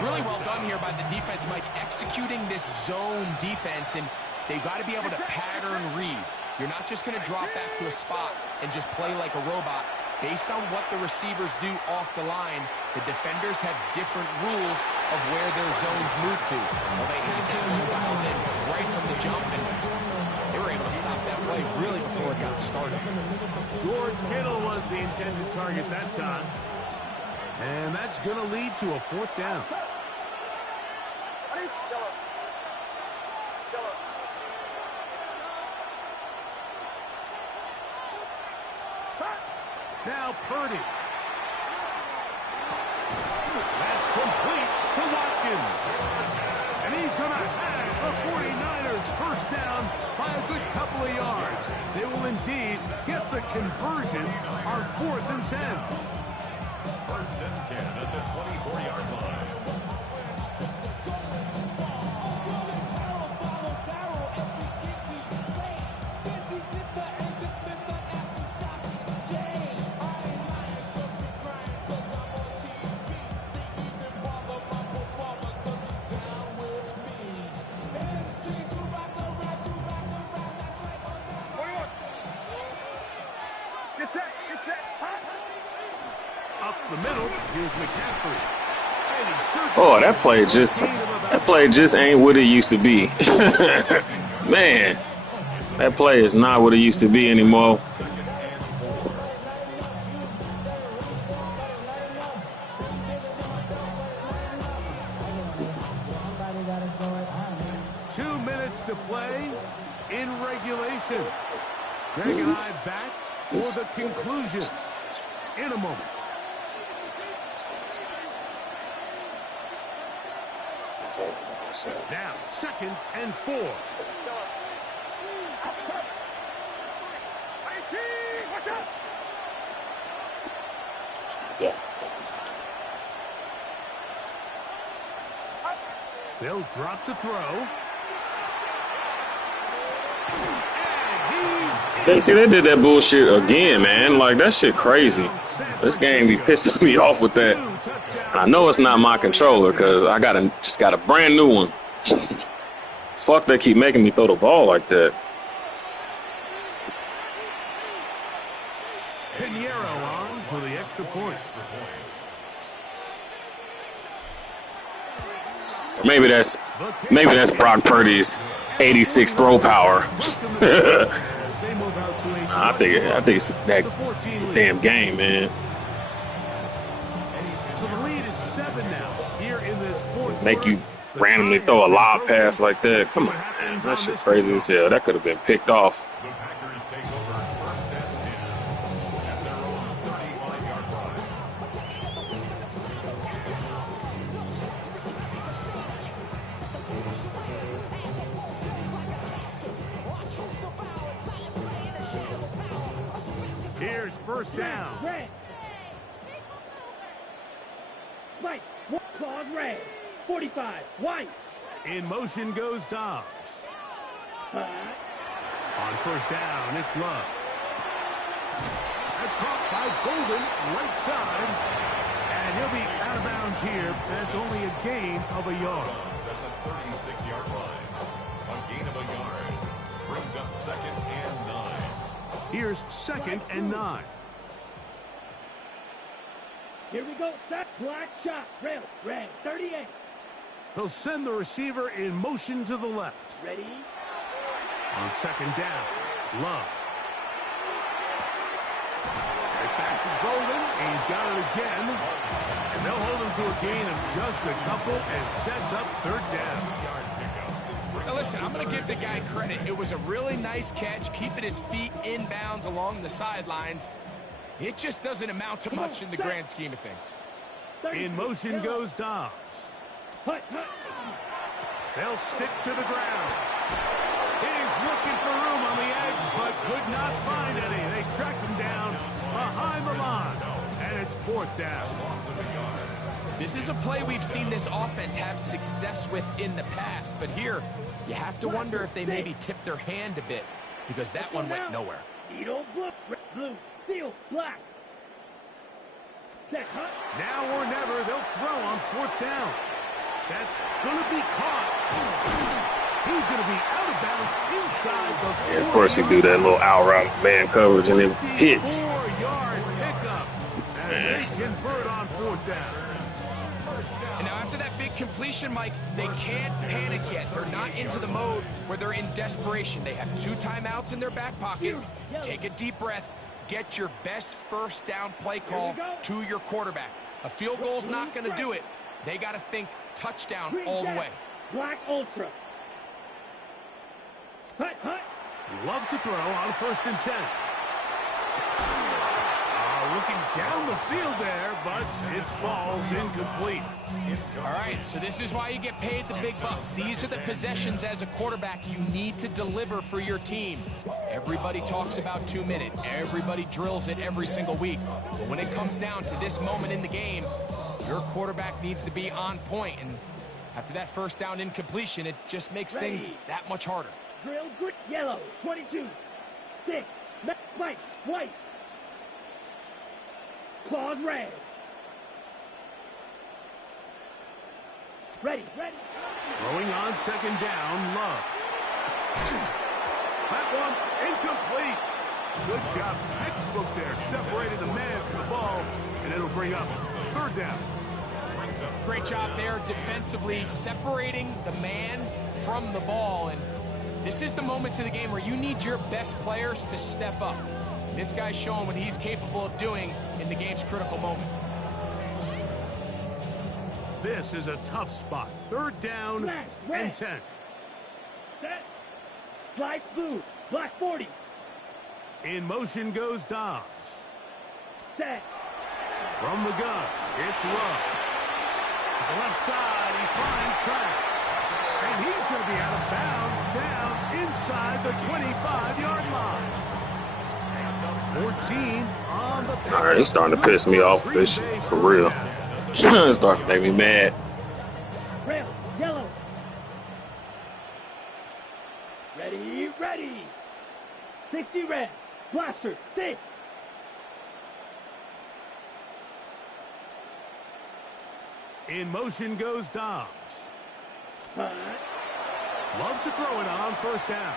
Really well done here by the defense, Mike, executing this zone defense, and they've got to be able to pattern read. You're not just going to drop back to a spot and just play like a robot. Based on what the receivers do off the line, the defenders have different rules of where their zones move to. Well, they had that one dialed in right from the jump, and they were able to stop that play really before it got started. George Kittle was the intended target that time. And that's going to lead to a fourth down. Now Purdy. That's complete to Watkins. And he's going to have the 49ers first down by a good couple of yards. They will indeed get the conversion on 4th and 10. First and 10 at the 24-yard line. Up the middle, here's McCaffrey. Oh, that play just ain't what it used to be. Man, that play is not what it used to be anymore. Two minutes to play in regulation. Greg and I back for the conclusion in a moment. Now, 2nd and 4. They'll drop to throw. They did that bullshit again, man. Like, that shit crazy. This game be pissing me off with that. I know it's not my controller because I just got a brand new one. Fuck, they keep making me throw the ball like that. Pinheiro on for the extra point. Maybe that's Brock Purdy's 86 throw power. I think it's that damn game, man. So the lead is 7 now here in this fourth. Make you randomly throw a lob pass like that. Come on, man. That shit crazy as hell. That could have been picked off. The Packers take over 1st and 10 at their own 35-yard line. first down. Red. White. Clause red. 45. White. In motion goes Dobbs. On first down, it's Love. That's caught by Golden, right side. And he'll be out of bounds here. That's only a gain of a yard. At the 36-yard line. A gain of a yard. Brings up 2nd and 9. Here's 2nd and 9. Here we go. Set. Black shot. Rail. Red. 38. He'll send the receiver in motion to the left. Ready. On 2nd down, Love. Right back to Golden. He's got it again. And they'll hold him to a gain of just a couple and sets up 3rd down. Now listen, I'm going to give the guy credit. It was a really nice catch, keeping his feet inbounds along the sidelines. It just doesn't amount to much in the grand scheme of things. In motion goes Dobbs. They'll stick to the ground. He's looking for room on the edge, but could not find any. They track him down behind the line, and it's 4th down. This is a play we've seen this offense have success with in the past, but here you have to wonder if they maybe tipped their hand a bit, because that one went nowhere. Blue, blue, steel, black. Set, now or never, they'll throw on 4th down. That's going to be caught. He's going to be out of bounds inside the 4. Yeah, of course he do that little out route man coverage and it hits. 4-yard pickup as they convert on 4th down. And now after that big completion, Mike, they can't panic yet. They're not into the mode where they're in desperation. They have 2 timeouts in their back pocket. Take a deep breath. Get your best first down play call to your quarterback. A field goal's not going to do it. They got to think touchdown all the way. Black Ultra. Love to throw on 1st and 10. Looking down the field there, but it falls incomplete. All right, so this is why you get paid the big bucks. These are the possessions as a quarterback you need to deliver for your team. Everybody talks about 2-minute. Everybody drills it every single week. But when it comes down to this moment in the game, your quarterback needs to be on point. And after that first down incompletion, it just makes things that much harder. Drill, good, yellow, 22, 6, white, white. Claws red. Ready. Throwing on 2nd down, Love. That one incomplete. Good job, textbook there. Separated the man from the ball, and it'll bring up 3rd down. Great job there defensively, separating the man from the ball. And this is the moments of the game where you need your best players to step up. And this guy's showing what he's capable of doing in the game's critical moment. This is a tough spot. 3rd down and 10. Set. Slice blue. Black 40. In motion goes Dobbs. Set. From the gun, it's Love. To the left side, he finds Kraft. And he's going to be out of bounds down inside the 25-yard line. 14 on the All right, he's starting to piss me off with this shit, for real. It's starting to make me mad. Red, yellow. Ready. 60 red. Blaster, 6. In motion goes Dobbs. Love to throw it on 1st down.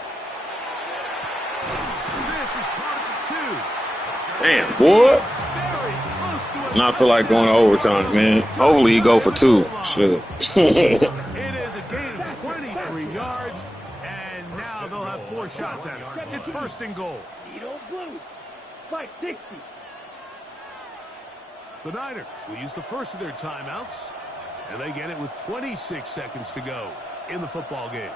This is caught at 2. Damn, boy. Not feel like going to overtime, man. Hopefully you go for 2. Shit. It is a gain of 23 yards, and now they'll have 4 shots at it. It's 1st and goal. Needle blue. 560. The Niners will use the first of their timeouts, and they get it with 26 seconds to go in the football game.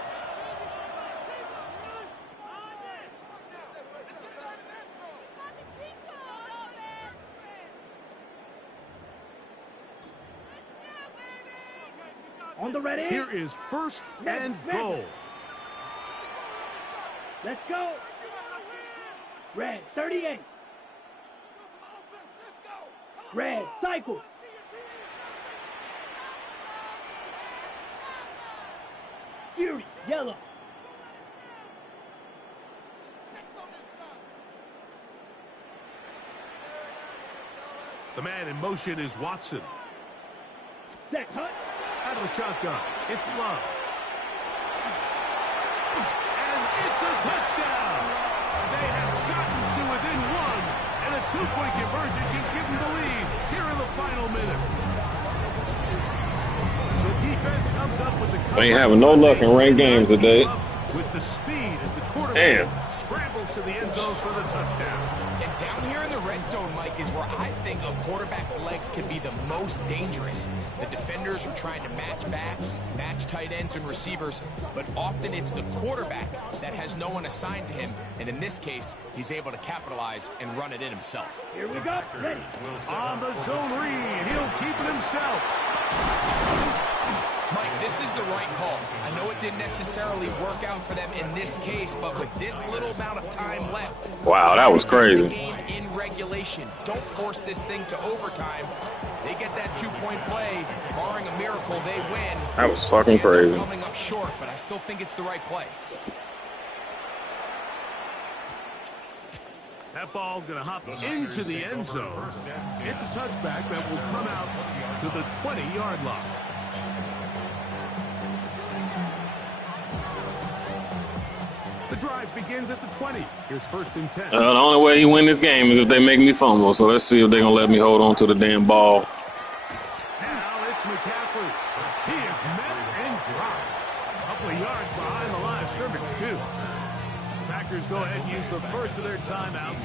On the ready. Here is 1st and goal. Let's go. Red, 38. Red, cycle. Fury, yellow. The man in motion is Watson. Set, Hunt. Out of the shotgun, it's Love. And it's a touchdown. They have gotten to within one, and a two-point conversion can give them the lead here in the final minute. The defense comes up with the cover. They ain't having no luck in ranked games today. With the speed as the quarterback scrambles to the end zone for the touchdown. And down here in the red zone, Mike, is where I think a quarterback's legs can be the most dangerous. The defenders are trying to match backs, match tight ends and receivers, but often it's the quarterback that has no one assigned to him, and in this case, he's able to capitalize and run it in himself. Here we go. Ready. On the zone read, he'll keep it himself. Mike, this is the right call. I know it didn't necessarily work out for them in this case, but with this little amount of time left, wow, that was crazy. The game in regulation. Don't force this thing to overtime. They get that two-point play. Barring a miracle, they win. That was fucking crazy. Coming up short, but I still think it's the right play. That ball going to hop into the end zone. It's a touchback that will come out to the 20-yard line. The drive begins at the 20. Here's 1st and 10. The only way he win this game is if they make me fumble. So let's see if they're going to let me hold on to the damn ball. Now it's McCaffrey. He is met and dropped. A couple of yards behind the line of scrimmage, too. Packers go ahead and use the first of their timeouts.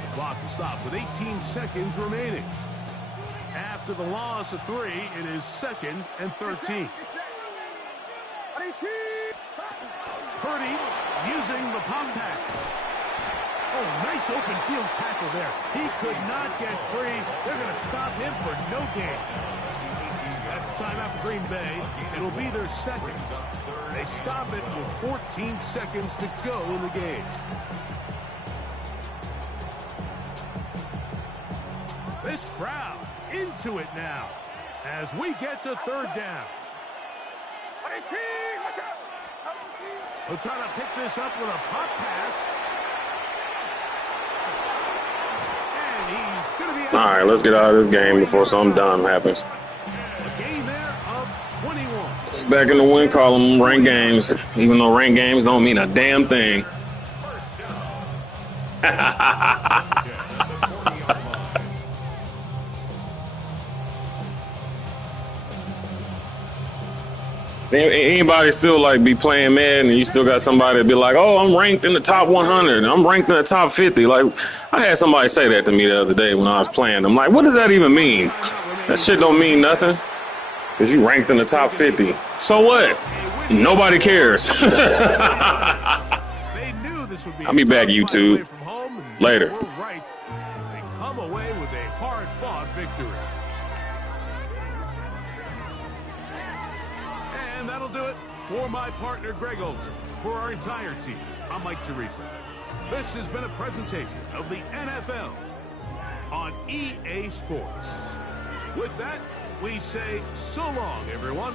The clock will stop with 18 seconds remaining. After the loss of 3, it is 2nd and 13. Purdy using the pump pack. Oh, nice open field tackle there. He could not get free. They're going to stop him for no gain. That's timeout for Green Bay. It'll be their second. They stop it with 14 seconds to go in the game. This crowd into it now as we get to 3rd down. We'll try to pick this up with a pop pass. And he's going to be... All right, let's get out of this game before something dumb happens. A gain there of 21. Back in the win column, ranked games, even though ranked games don't mean a damn thing. Anybody still like be playing Madden and you still got somebody be like, oh, I'm ranked in the top 100. I'm ranked in the top 50. Like, I had somebody say that to me the other day when I was playing. I'm like, what does that even mean? That shit don't mean nothing. Because you ranked in the top 50. So what? Nobody cares. I'll be back, YouTube. Later. They come away with a hard-fought victory. And that'll do it for my partner, Greg Olson. For our entire team, I'm Mike Tirico. This has been a presentation of the NFL on EA Sports. With that, we say so long, everyone.